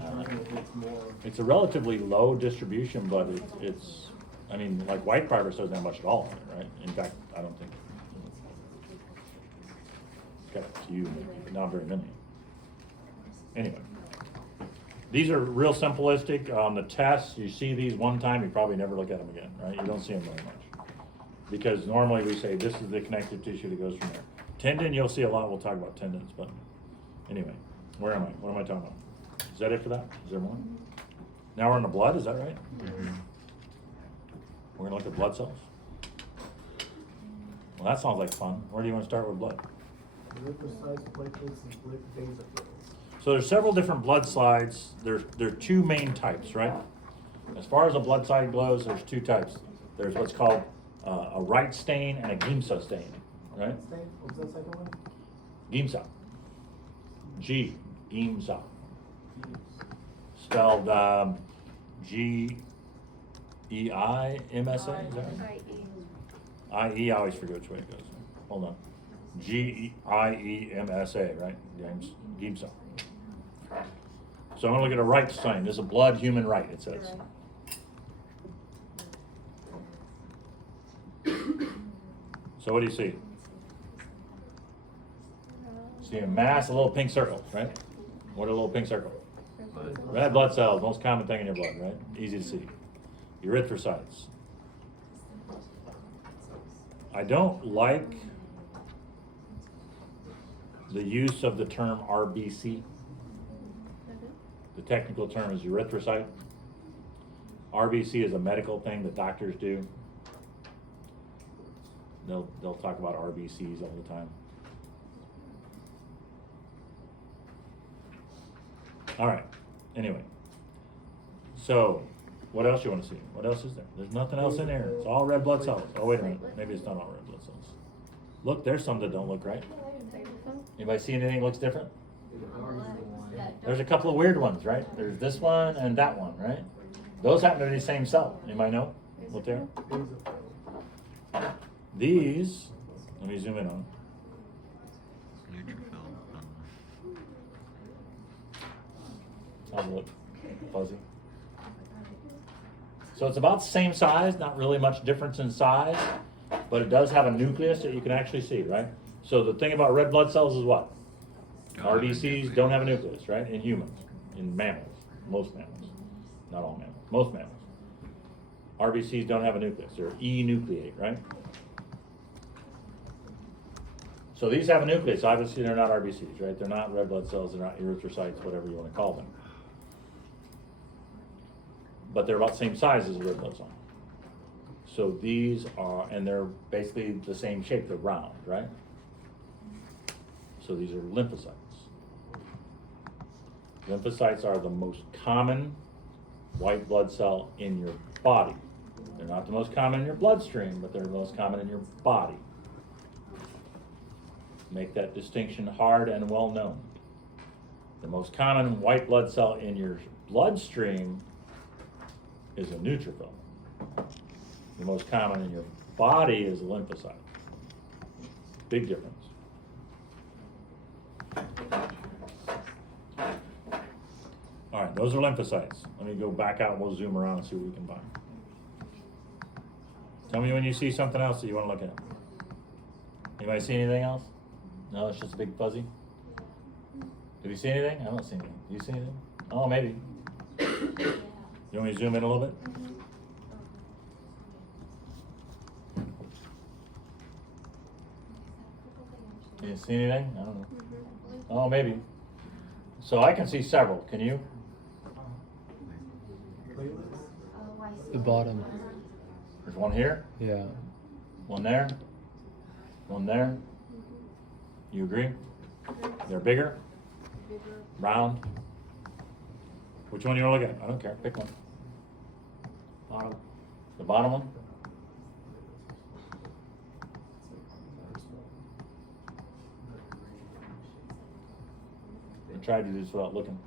determine if it's more. It's a relatively low distribution, but it's I mean, like white fibers doesn't have much at all in it, right? In fact, I don't think. It's got a few, not very many. Anyway. These are real simplistic. On the tests, you see these one time, you probably never look at them again, right? You don't see them very much. Because normally we say this is the connective tissue that goes from there. Tendon, you'll see a lot. We'll talk about tendons, but anyway, where am I? What am I talking about? Is that it for that? Is there more? Now we're on the blood, is that right? Mm-hmm. We're gonna look at blood cells. Well, that sounds like fun. Where do you want to start with blood? Erythrocytes, platelets, and basophils. So there's several different blood slides. There are two main types, right? As far as a blood side goes, there's two types. There's what's called a right stain and a Giemsa stain, right? What was that second one? Giemsa. Giemsa. Spelled G-E-I-M-S-A, is that right? I-E, I always forget which way it goes. Hold on. G-I-E-M-S-A, right? Giemsa. So I'm gonna look at a right stain. This is a blood human right, it says. So what do you see? See a mass of little pink circles, right? What are little pink circles? Red blood cells, most common thing in your blood, right? Easy to see. Erythrocytes. I don't like the use of the term RBC. The technical term is erythrocyte. RBC is a medical thing that doctors do. They'll talk about RBCs all the time. All right, anyway. So, what else you want to see? What else is there? There's nothing else in there. It's all red blood cells. Oh, wait a minute. Maybe it's not all red blood cells. Look, there's some that don't look right. Anybody see anything that looks different? There's a couple of weird ones, right? There's this one and that one, right? Those happen to be the same cell. Anybody know what they are? These, let me zoom in on. Neutrophil. How's it look? Fuzzy. So it's about the same size, not really much difference in size, but it does have a nucleus that you can actually see, right? So the thing about red blood cells is what? RBCs don't have a nucleus, right? In humans, in mammals, most mammals, not all mammals, most mammals. RBCs don't have a nucleus, they're enucleate, right? So these have a nucleus, obviously they're not RBCs, right? They're not red blood cells, they're not erythrocytes, whatever you want to call them. But they're about the same size as a red blood cell. So these are, and they're basically the same shape, they're round, right? So these are lymphocytes. Lymphocytes are the most common white blood cell in your body. They're not the most common in your bloodstream, but they're the most common in your body. Make that distinction hard and well known. The most common white blood cell in your bloodstream is a neutrophil. The most common in your body is a lymphocyte. Big difference. All right, those are lymphocytes. Let me go back out and we'll zoom around and see what we can find. Tell me when you see something else that you want to look at. Anybody see anything else? No, it's just a big fuzzy. Do you see anything? I don't see anything. Do you see anything? Oh, maybe. You want me to zoom in a little bit? You see anything? I don't know. Oh, maybe. So I can see several. Can you? The bottom. There's one here, Yeah. one there, one there. You agree? They're bigger, round. Which one you want to look at? I don't care. Pick one. Bottom. The bottom one? I tried to do this without looking.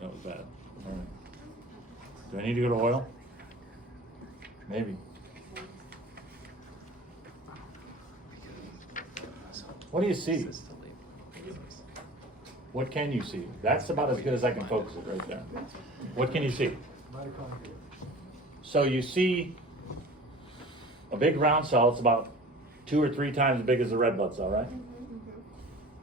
That was bad. All right. Do I need to go to oil? Maybe. What do you see? What can you see? That's about as good as I can focus it right there. What can you see? Mitochondria. So you see a big round cell, it's about 2 or 3 times as big as a red blood cell, right?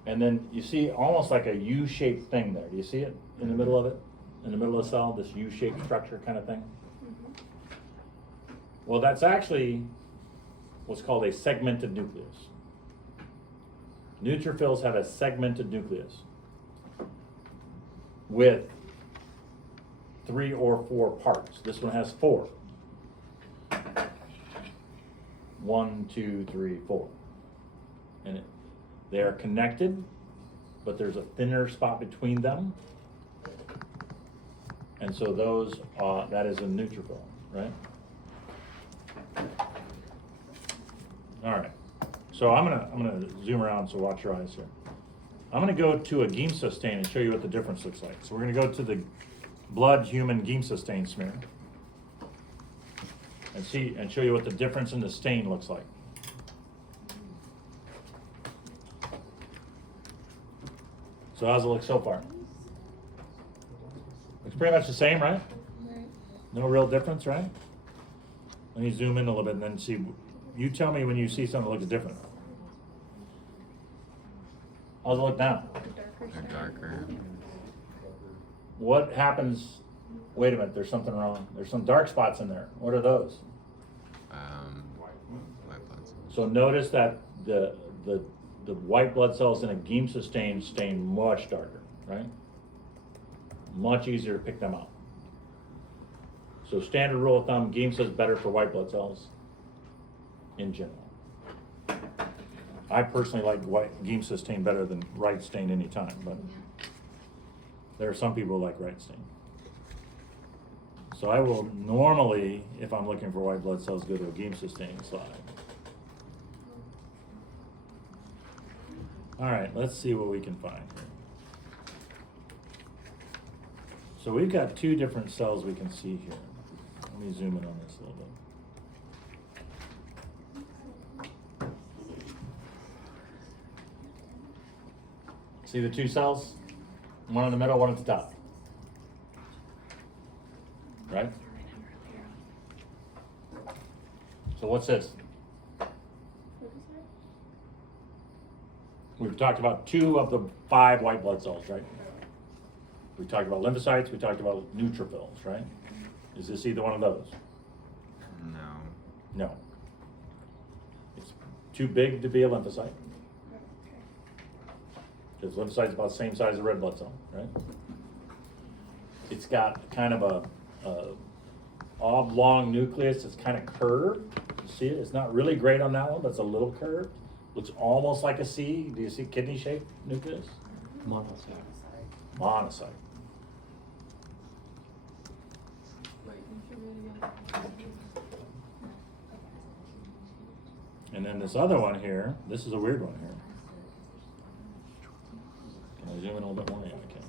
And then you see almost like a U-shaped thing there. Do you see it in the middle of it? In the middle of the cell, this U-shaped structure kind of thing? Well, that's actually what's called a segmented nucleus. Neutrophils have a segmented nucleus with 3 or 4 parts. This one has 4. 1, 2, 3, 4. And they are connected, but there's a thinner spot between them. And so those that is a neutrophil, right? All right. So I'm gonna zoom around, so watch your eyes here. I'm gonna go to a Giemsa stain and show you what the difference looks like. So we're gonna go to the blood human Giemsa stain smear and show you what the difference in the stain looks like. So how's it look so far? Looks pretty much the same, right? No real difference, right? Let me zoom in a little bit and then see. You tell me when you see something that looks different. How's it look now? They're darker. What happens? Wait a minute, there's something wrong. There's some dark spots in there. What are those? White blood cells. So notice that the white blood cells in a Giemsa stain much darker, right? Much easier to pick them out. So standard rule of thumb, Giemsa is better for white blood cells in general. I personally like white Giemsa stain better than right stain anytime, but there are some people who like right stain. So I will normally, if I'm looking for white blood cells, go to a Giemsa stain slide. All right, let's see what we can find here. So we've got 2 different cells we can see here. Let me zoom in on this a little bit. See the 2 cells? One in the middle, one at the top. Right? So what's this? We've talked about 2 of the 5 white blood cells, right? We talked about lymphocytes, we talked about neutrophils, right? Is this either one of those? No. No. It's too big to be a lymphocyte. Because lymphocyte's about the same size as a red blood cell, right? It's got kind of a oblong nucleus. It's kind of curved. You see it? It's not really great on that one, but it's a little curved. Looks almost like a C. Do you see kidney-shaped nucleus? Monocyte. Monocyte. Wait, can you show me it again? And then this other one here, this is a weird one here. Can I zoom in a little bit more? Yeah, I can.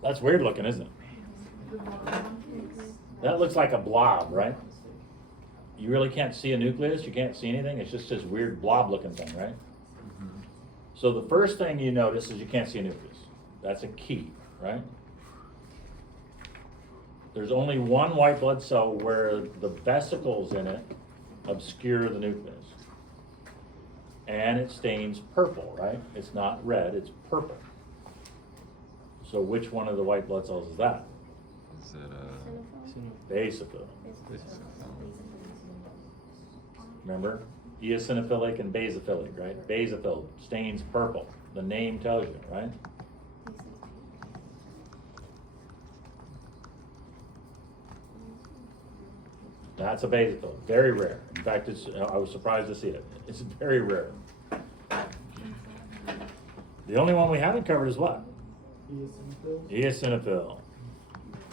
That's weird looking, isn't it? That looks like a blob, right? You really can't see a nucleus, you can't see anything, it's just this weird blob looking thing, right? So the first thing you notice is you can't see a nucleus. That's a key, right? There's only one white blood cell where the vesicles in it obscure the nucleus. And it stains purple, right? It's not red, it's purple. So which one of the white blood cells is that? Is it Basophil. a? Remember? Eosinophilic and basophilic, right? Basophil stains purple. The name tells you, right? That's a basophil. Very rare. In fact, I was surprised to see it. It's very rare. The only one we haven't covered is what? Eosinophils? Eosinophil.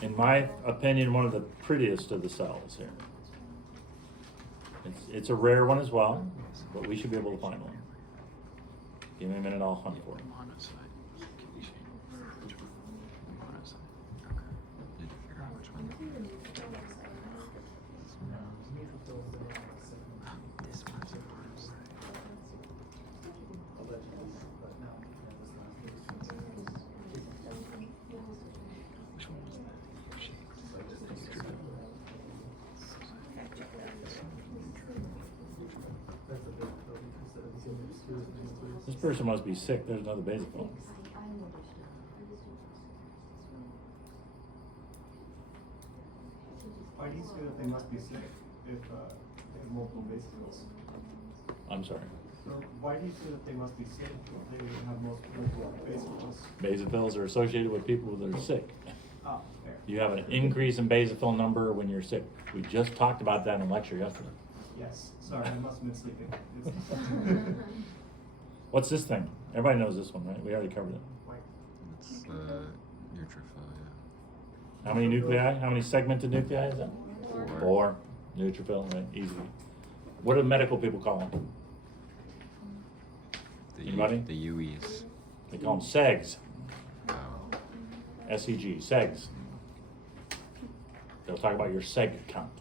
In my opinion, one of the prettiest of the cells here. It's a rare one as well, but we should be able to find one. Give me a minute, I'll hunt for it. I'll let you know, but no, that was That's a big deal because it's in the nucleus. This person must be sick. There's another basophil. Why do you say that they must be sick if they have multiple basophils? I'm sorry. So why do you say that they must be sick if they have multiple basophils? Basophils are associated with people that are sick. Ah, fair. You have an increase in basophil number when you're sick. We just talked about that in lecture yesterday. Yes, sorry, I must have been sleeping. It's- What's this thing? Everybody knows this one, right? We already covered it. It's neutrophil, yeah. How many nuclei? How many segmented nuclei is that? 4. 4. Neutrophil, right? Easily. What do medical people call them? Anybody? The UEs. They call them segs. Oh. SEG, segs. They'll talk about your seg count.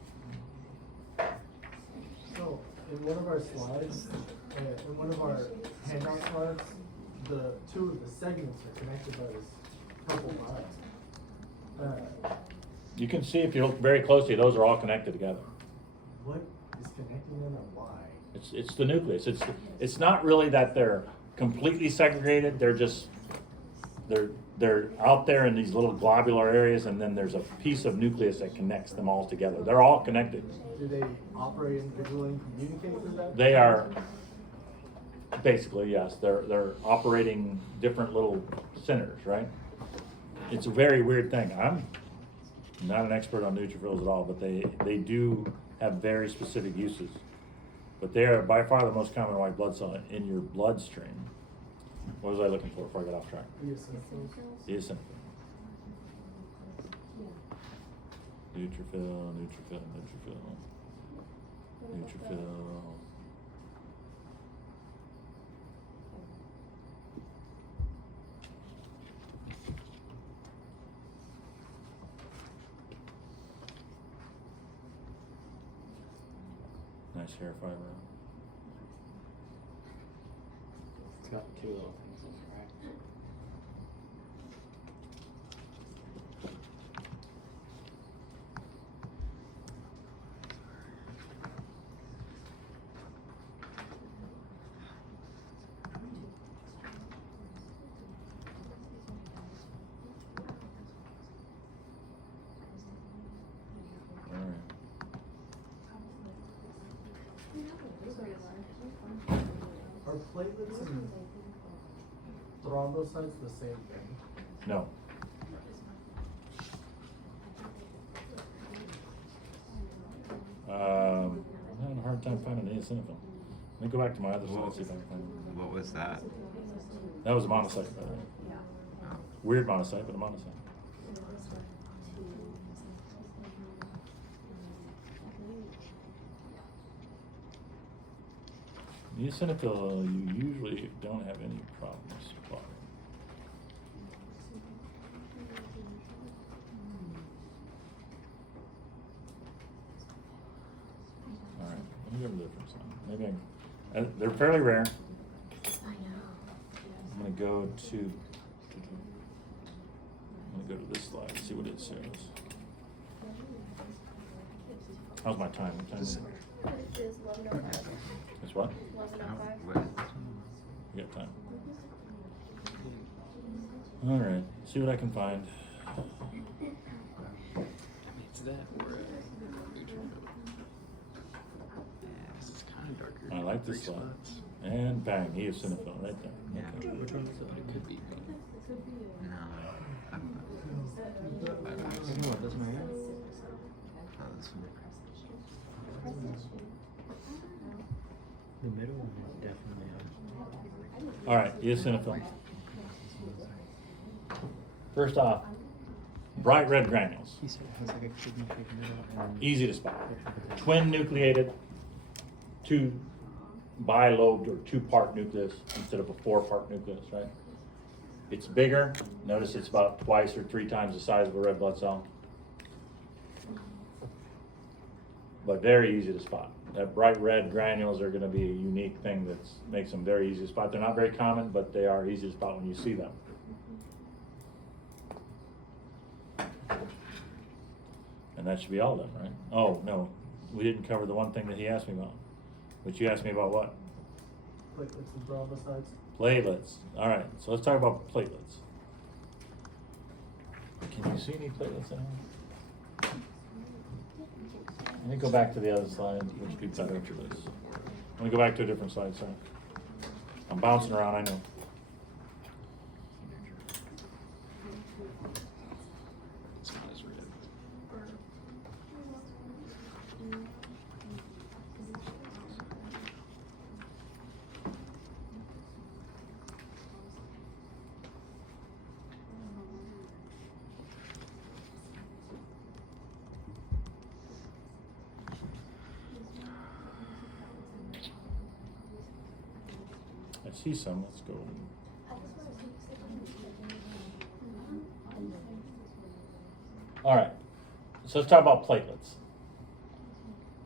So, in one of our slides, in one of our handout slides, the 2 of the segments are connected by this purple line. You can see if you look very closely, those are all connected together. What is connecting them and why? It's the nucleus. It's not really that they're completely segregated. They're just they're out there in these little globular areas, and then there's a piece of nucleus that connects them all together. They're all connected. Do they operate individually and communicate with that? They are basically, yes. They're operating different little centers, right? It's a very weird thing. I'm not an expert on neutrophils at all, but they do have very specific uses. But they are by far the most common white blood cell in your bloodstream. What was I looking for before I got off track? Eosinophils. Eosinophil. Neutrophil, neutrophil, neutrophil. Neutrophil. Nice hair fiber. It's got 2 little things in it, right? platelets and thrombocytes the same thing? No. I'm having a hard time finding the eosinophil. Let me go back to my other slide, see if I can find it. What was that? That was a monocyte, by the way. Oh. Weird monocyte, but a monocyte. Eosinophil, you usually don't have any problems spotting. All right, let me go to the different side. Maybe I can, they're fairly rare. I'm gonna go to this slide, see what it says. How's my time? What time is it? It is 11:05. It's what? 11:05. What is this? You got time. All right, see what I can find. It's that or this is kind of darker. I like this slide. And bang, eosinophil right there. Yeah. Okay. Which one is it? It could be. No. No, it doesn't matter. Oh, this one. The middle one is definitely All right, eosinophil. First off, bright red granules. He said it has like a kidney shaped middle and Easy to spot. Twin nucleated, two bilobed or two-part nucleus instead of a four-part nucleus, right? It's bigger. Notice it's about twice or three times the size of a red blood cell. But very easy to spot. That bright red granules are going to be a unique thing that makes them very easy to spot. They're not very common, but they are easy to spot when you see them. And that should be all of them, right? Oh, no, we didn't cover the one thing that he asked me about. Which you asked me about what? Platelets and thrombocytes? Platelets. All right, so let's talk about platelets. Can you see any platelets in here? Let me go back to the other slide, which would be better for this. Let me go back to a different slide, sorry. I'm bouncing around, I know. it's not as red. I see some, let's go. All right, so let's talk about platelets.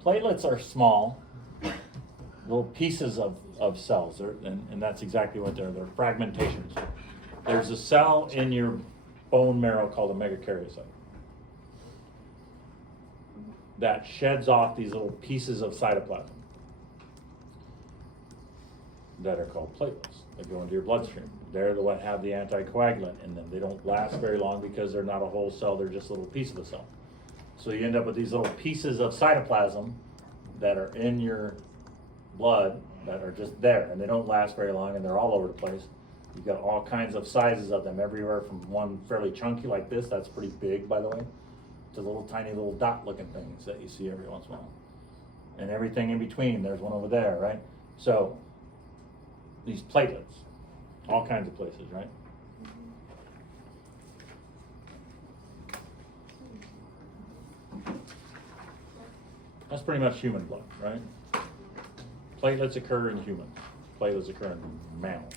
Platelets are small, little pieces of cells, and that's exactly what they're fragmentations. There's a cell in your bone marrow called a megakaryocyte that sheds off these little pieces of cytoplasm that are called platelets that go into your bloodstream. They're the what have the anticoagulant in them. They don't last very long because they're not a whole cell, they're just a little piece of the cell. So you end up with these little pieces of cytoplasm that are in your blood that are just there, and they don't last very long, and they're all over the place. You've got all kinds of sizes of them, everywhere from one fairly chunky like this, that's pretty big by the way, to little tiny little dot looking things that you see every once in a while. And everything in between, there's one over there, right? So these platelets, all kinds of places, right? That's pretty much human blood, right? Platelets occur in humans. Platelets occur in mammals.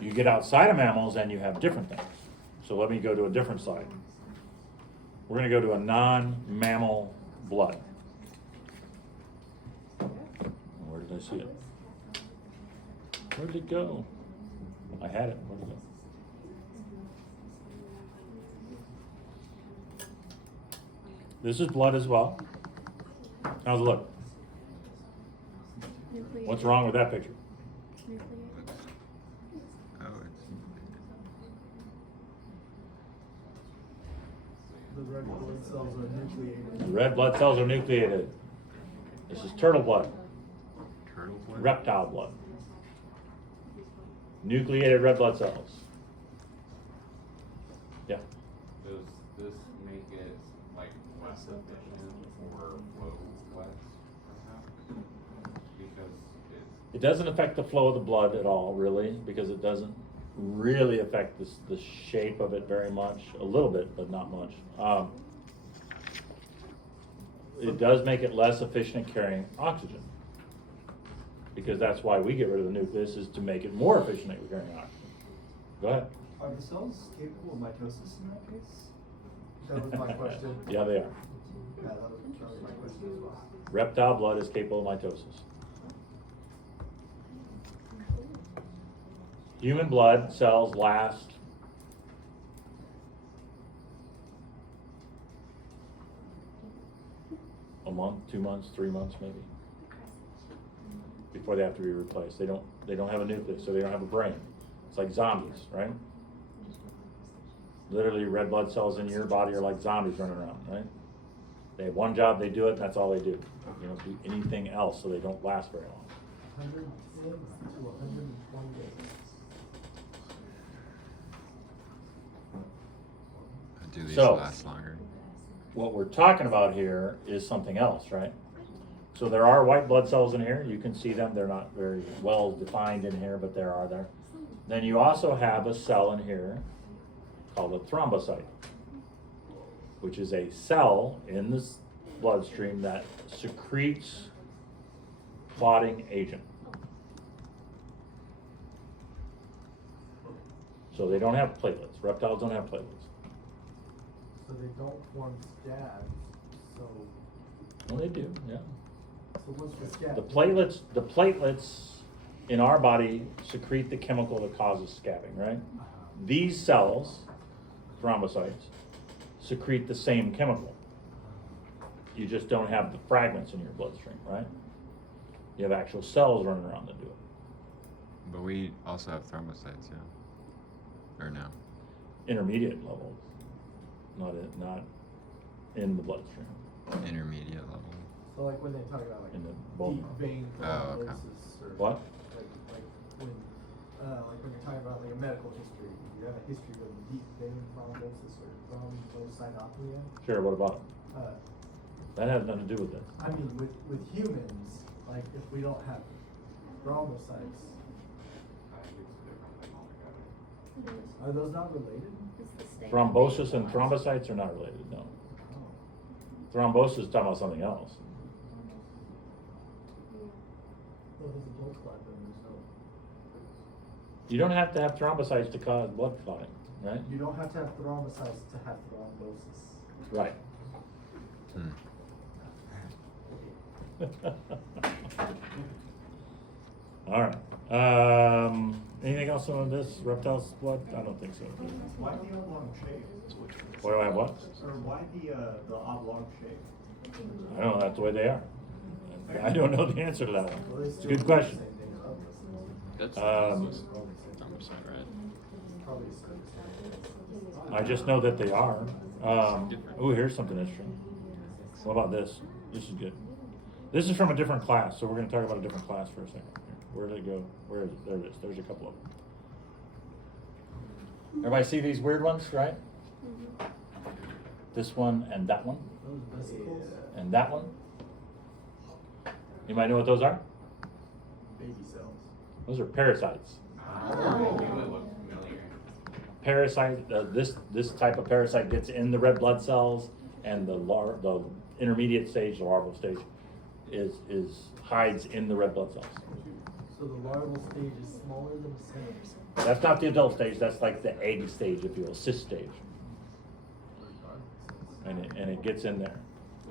You get outside of mammals and you have different things. So let me go to a different slide. We're going to go to a non-mammal blood. Where did I see it? Where did it go? I had it. Where did it go? This is blood as well. How's it look? Nucleated. What's wrong with that picture? Nucleated. Oh, it's. The red blood cells are nucleated. The red blood cells are nucleated. This is turtle blood. Turtle blood? reptile blood. Nucleated red blood cells. Yeah. Does this make it like less efficient or flow less perhaps? Because It doesn't affect the flow of the blood at all, really, because it doesn't really affect the shape of it very much. A little bit, but not much. It does make it less efficient at carrying oxygen, because that's why we get rid of the nucleus, is to make it more efficient at carrying oxygen. Go ahead. Are the cells capable of mitosis in that case? That was my question. Yeah, they are. Yeah, that was my question as well. Reptile blood is capable of mitosis. Human blood cells last a month, 2 months, 3 months maybe, before they have to be replaced. They don't have a nucleus, so they don't have a brain. It's like zombies, right? Literally, red blood cells in your body are like zombies running around, right? They have one job, they do it, and that's all they do. They don't do anything else, so they don't last very long. 110 to 120 days. Do these So- last longer? What we're talking about here is something else, right? So there are white blood cells in here. You can see them. They're not very well defined in here, but there are there. Then you also have a cell in here called a thrombocyte, which is a cell in the bloodstream that secretes clotting agent. So they don't have platelets. Reptiles don't have platelets. So they don't form scabs. So, Well, they do, yeah. so once the scab. The platelets in our body secrete the chemical that causes scabbing, right? These cells, thrombocytes, secrete the same chemical. You just don't have the fragments in your bloodstream, right? You have actual cells running around that do it. But we also have thrombocytes, yeah? Or no? Intermediate levels, not in the bloodstream. Intermediate level. So like when they talk about like In the bone deep vein Oh, okay. thrombosis or What? like when you're talking about like a medical history, you have a history of deep vein thrombosis or thrombocytopenia. Sure, what about it? Uh, That has nothing to do with this. I mean, with humans, like if we don't have thrombocytes, I think it's a different thing altogether. are those not related? It's the same. Thrombosis and thrombocytes are not related, no. Oh. Thrombosis is talking about something else. Well, there's a blood clot, then there's no. You don't have to have thrombocytes to cause blood clotting, right? You don't have to have thrombocytes to have thrombosis. Right. Hmm. All right. Anything else on this reptile's blood? I don't think so. Why the oblong shape? Why do I have what? Or why the oblong shape? I don't know. That's the way they are. I don't know the answer to that one. Well, they It's a still good do the question. same thing as others. That's thrombocyte, right? Probably so. I just know that they are. Oh, here's something interesting. What about this? This is good. This is from a different class, so we're going to talk about a different class for a second. Where did it go? Where is it? There it is. There's a couple of them. Everybody see these weird ones, right? This one and that one Those vesicles, and that one. Anybody know what those are? baby cells. Those are parasites. It looks familiar. Parasite. This type of parasite gets in the red blood cells, and the intermediate stage, the larval stage, is hides in the red blood cells. So the larval stage is smaller than the center. That's not the adult stage. That's like the egg stage, if you will, cyst stage, and it gets in there.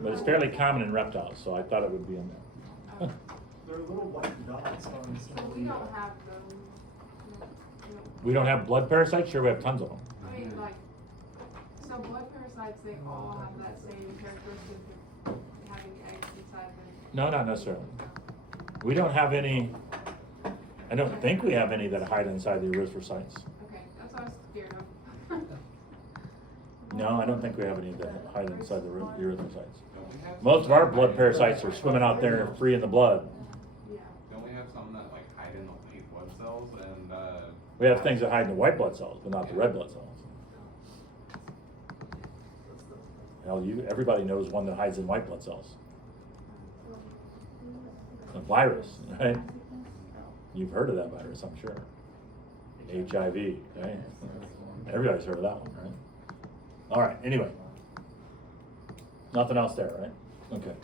But it's fairly common in reptiles, so I thought it would be in there. There are little white dots on some of the. We don't have them. No, we don't. We don't have blood parasites. Sure, we have tons of them. I mean, like, so blood parasites, they all have that same characteristic of having eggs inside them. No, not necessarily. We don't have any. I don't think we have any that hide inside the erythrocytes. Okay, that's what I was scared of. No, I don't think we have any that hide inside the erythrocytes. Don't we have Most of our some blood hiding- parasites are swimming out there free in the blood. Yeah. Don't we have some some that like hide in the white blood cells and, We have things that hide in the white blood cells, but not the red blood cells. Hell, everybody knows one that hides in white blood cells. A virus, right? You've heard of that virus, I'm sure. HIV, right? Everybody's heard of that one, right? All right, anyway. Nothing else there, right? Okay.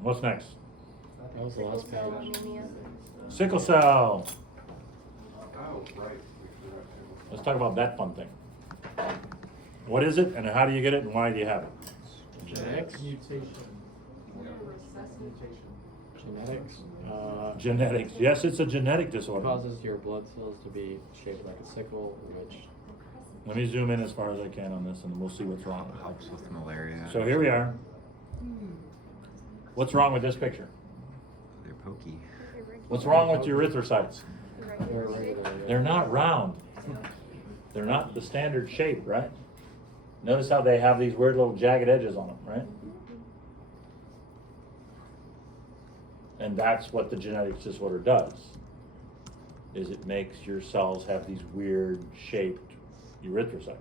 What's next? That was the last page. Anemia. Sickle cell. oh, right, we forgot to. Let's talk about that fun thing. What is it and how do you get it and why do you have it? Genetics? Mutation. Genetics. Genetics. Yes, it's a genetic disorder. Causes your blood cells to be shaped like a sickle, which Let me zoom in as far as I can on this and we'll see what's wrong. Helps with malaria. So here we are. What's wrong with this picture? They're pokey. What's wrong with your erythrocytes? they're regular. They're not round. They're not the standard shape, right? Notice how they have these weird little jagged edges on them, right? And that's what the genetics disorder does, is it makes your cells have these weird shaped erythrocytes.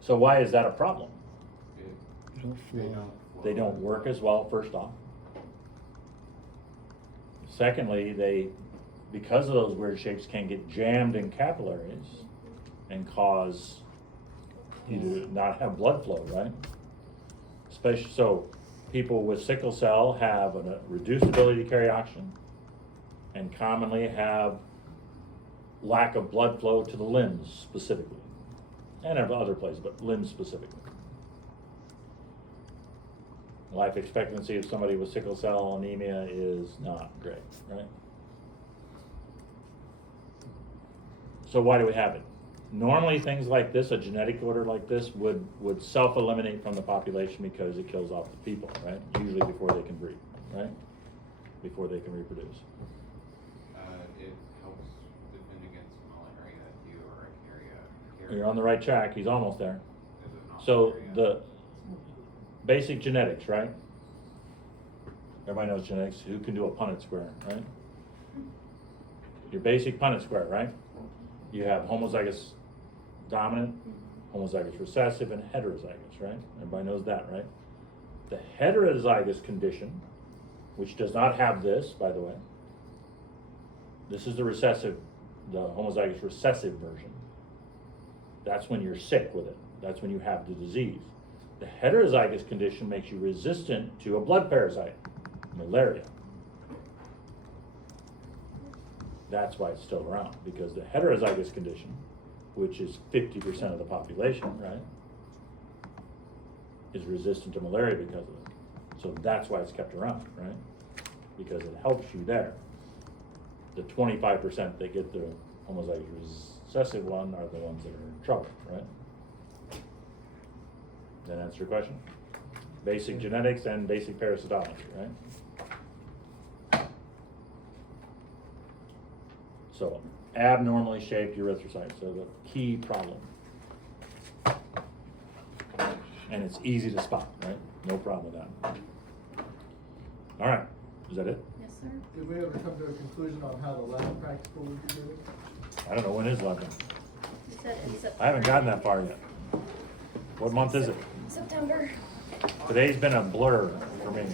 So why is that a problem? They don't work as well, first off. Secondly, because of those weird shapes, can get jammed in capillaries and cause you to not have blood flow, right? Especially, so people with sickle cell have a reduced ability to carry oxygen and commonly have lack of blood flow to the limbs specifically, and of other places, but limbs specifically. Life expectancy of somebody with sickle cell anemia is not great, right? So why do we have it? Normally things like this, a genetic order like this, would self-eliminate from the population because it kills off the people, right? Usually before they can breed, right? Before they can reproduce. It helps defend against malaria if you are a carrier. You're on the right track, he's almost there. Is it not So malaria? the basic genetics, right? Everybody knows genetics, who can do a Punnett square, right? Your basic Punnett square, right? You have homozygous dominant, homozygous recessive, and heterozygous, right? Everybody knows that, right? The heterozygous condition, which does not have this, by the way, this is the recessive, the homozygous recessive version. That's when you're sick with it. That's when you have the disease. The heterozygous condition makes you resistant to a blood parasite, malaria. That's why it's still around, because the heterozygous condition, which is 50% of the population, right, is resistant to malaria because of it. So that's why it's kept around, right? Because it helps you there. The 25% that get the homozygous recessive one are the ones that are in trouble, right? That answer your question? Basic genetics and basic parasitology, right? So, abnormally shaped erythrocytes are the key problem. And it's easy to spot, right? No problem with that. All right, is that it? Yes, sir. Did we ever come to a conclusion on how the lab practical would be doing? I don't know, when is lab done? You said in September. I haven't gotten that far yet. What month is it? September. Today's been a blur for me.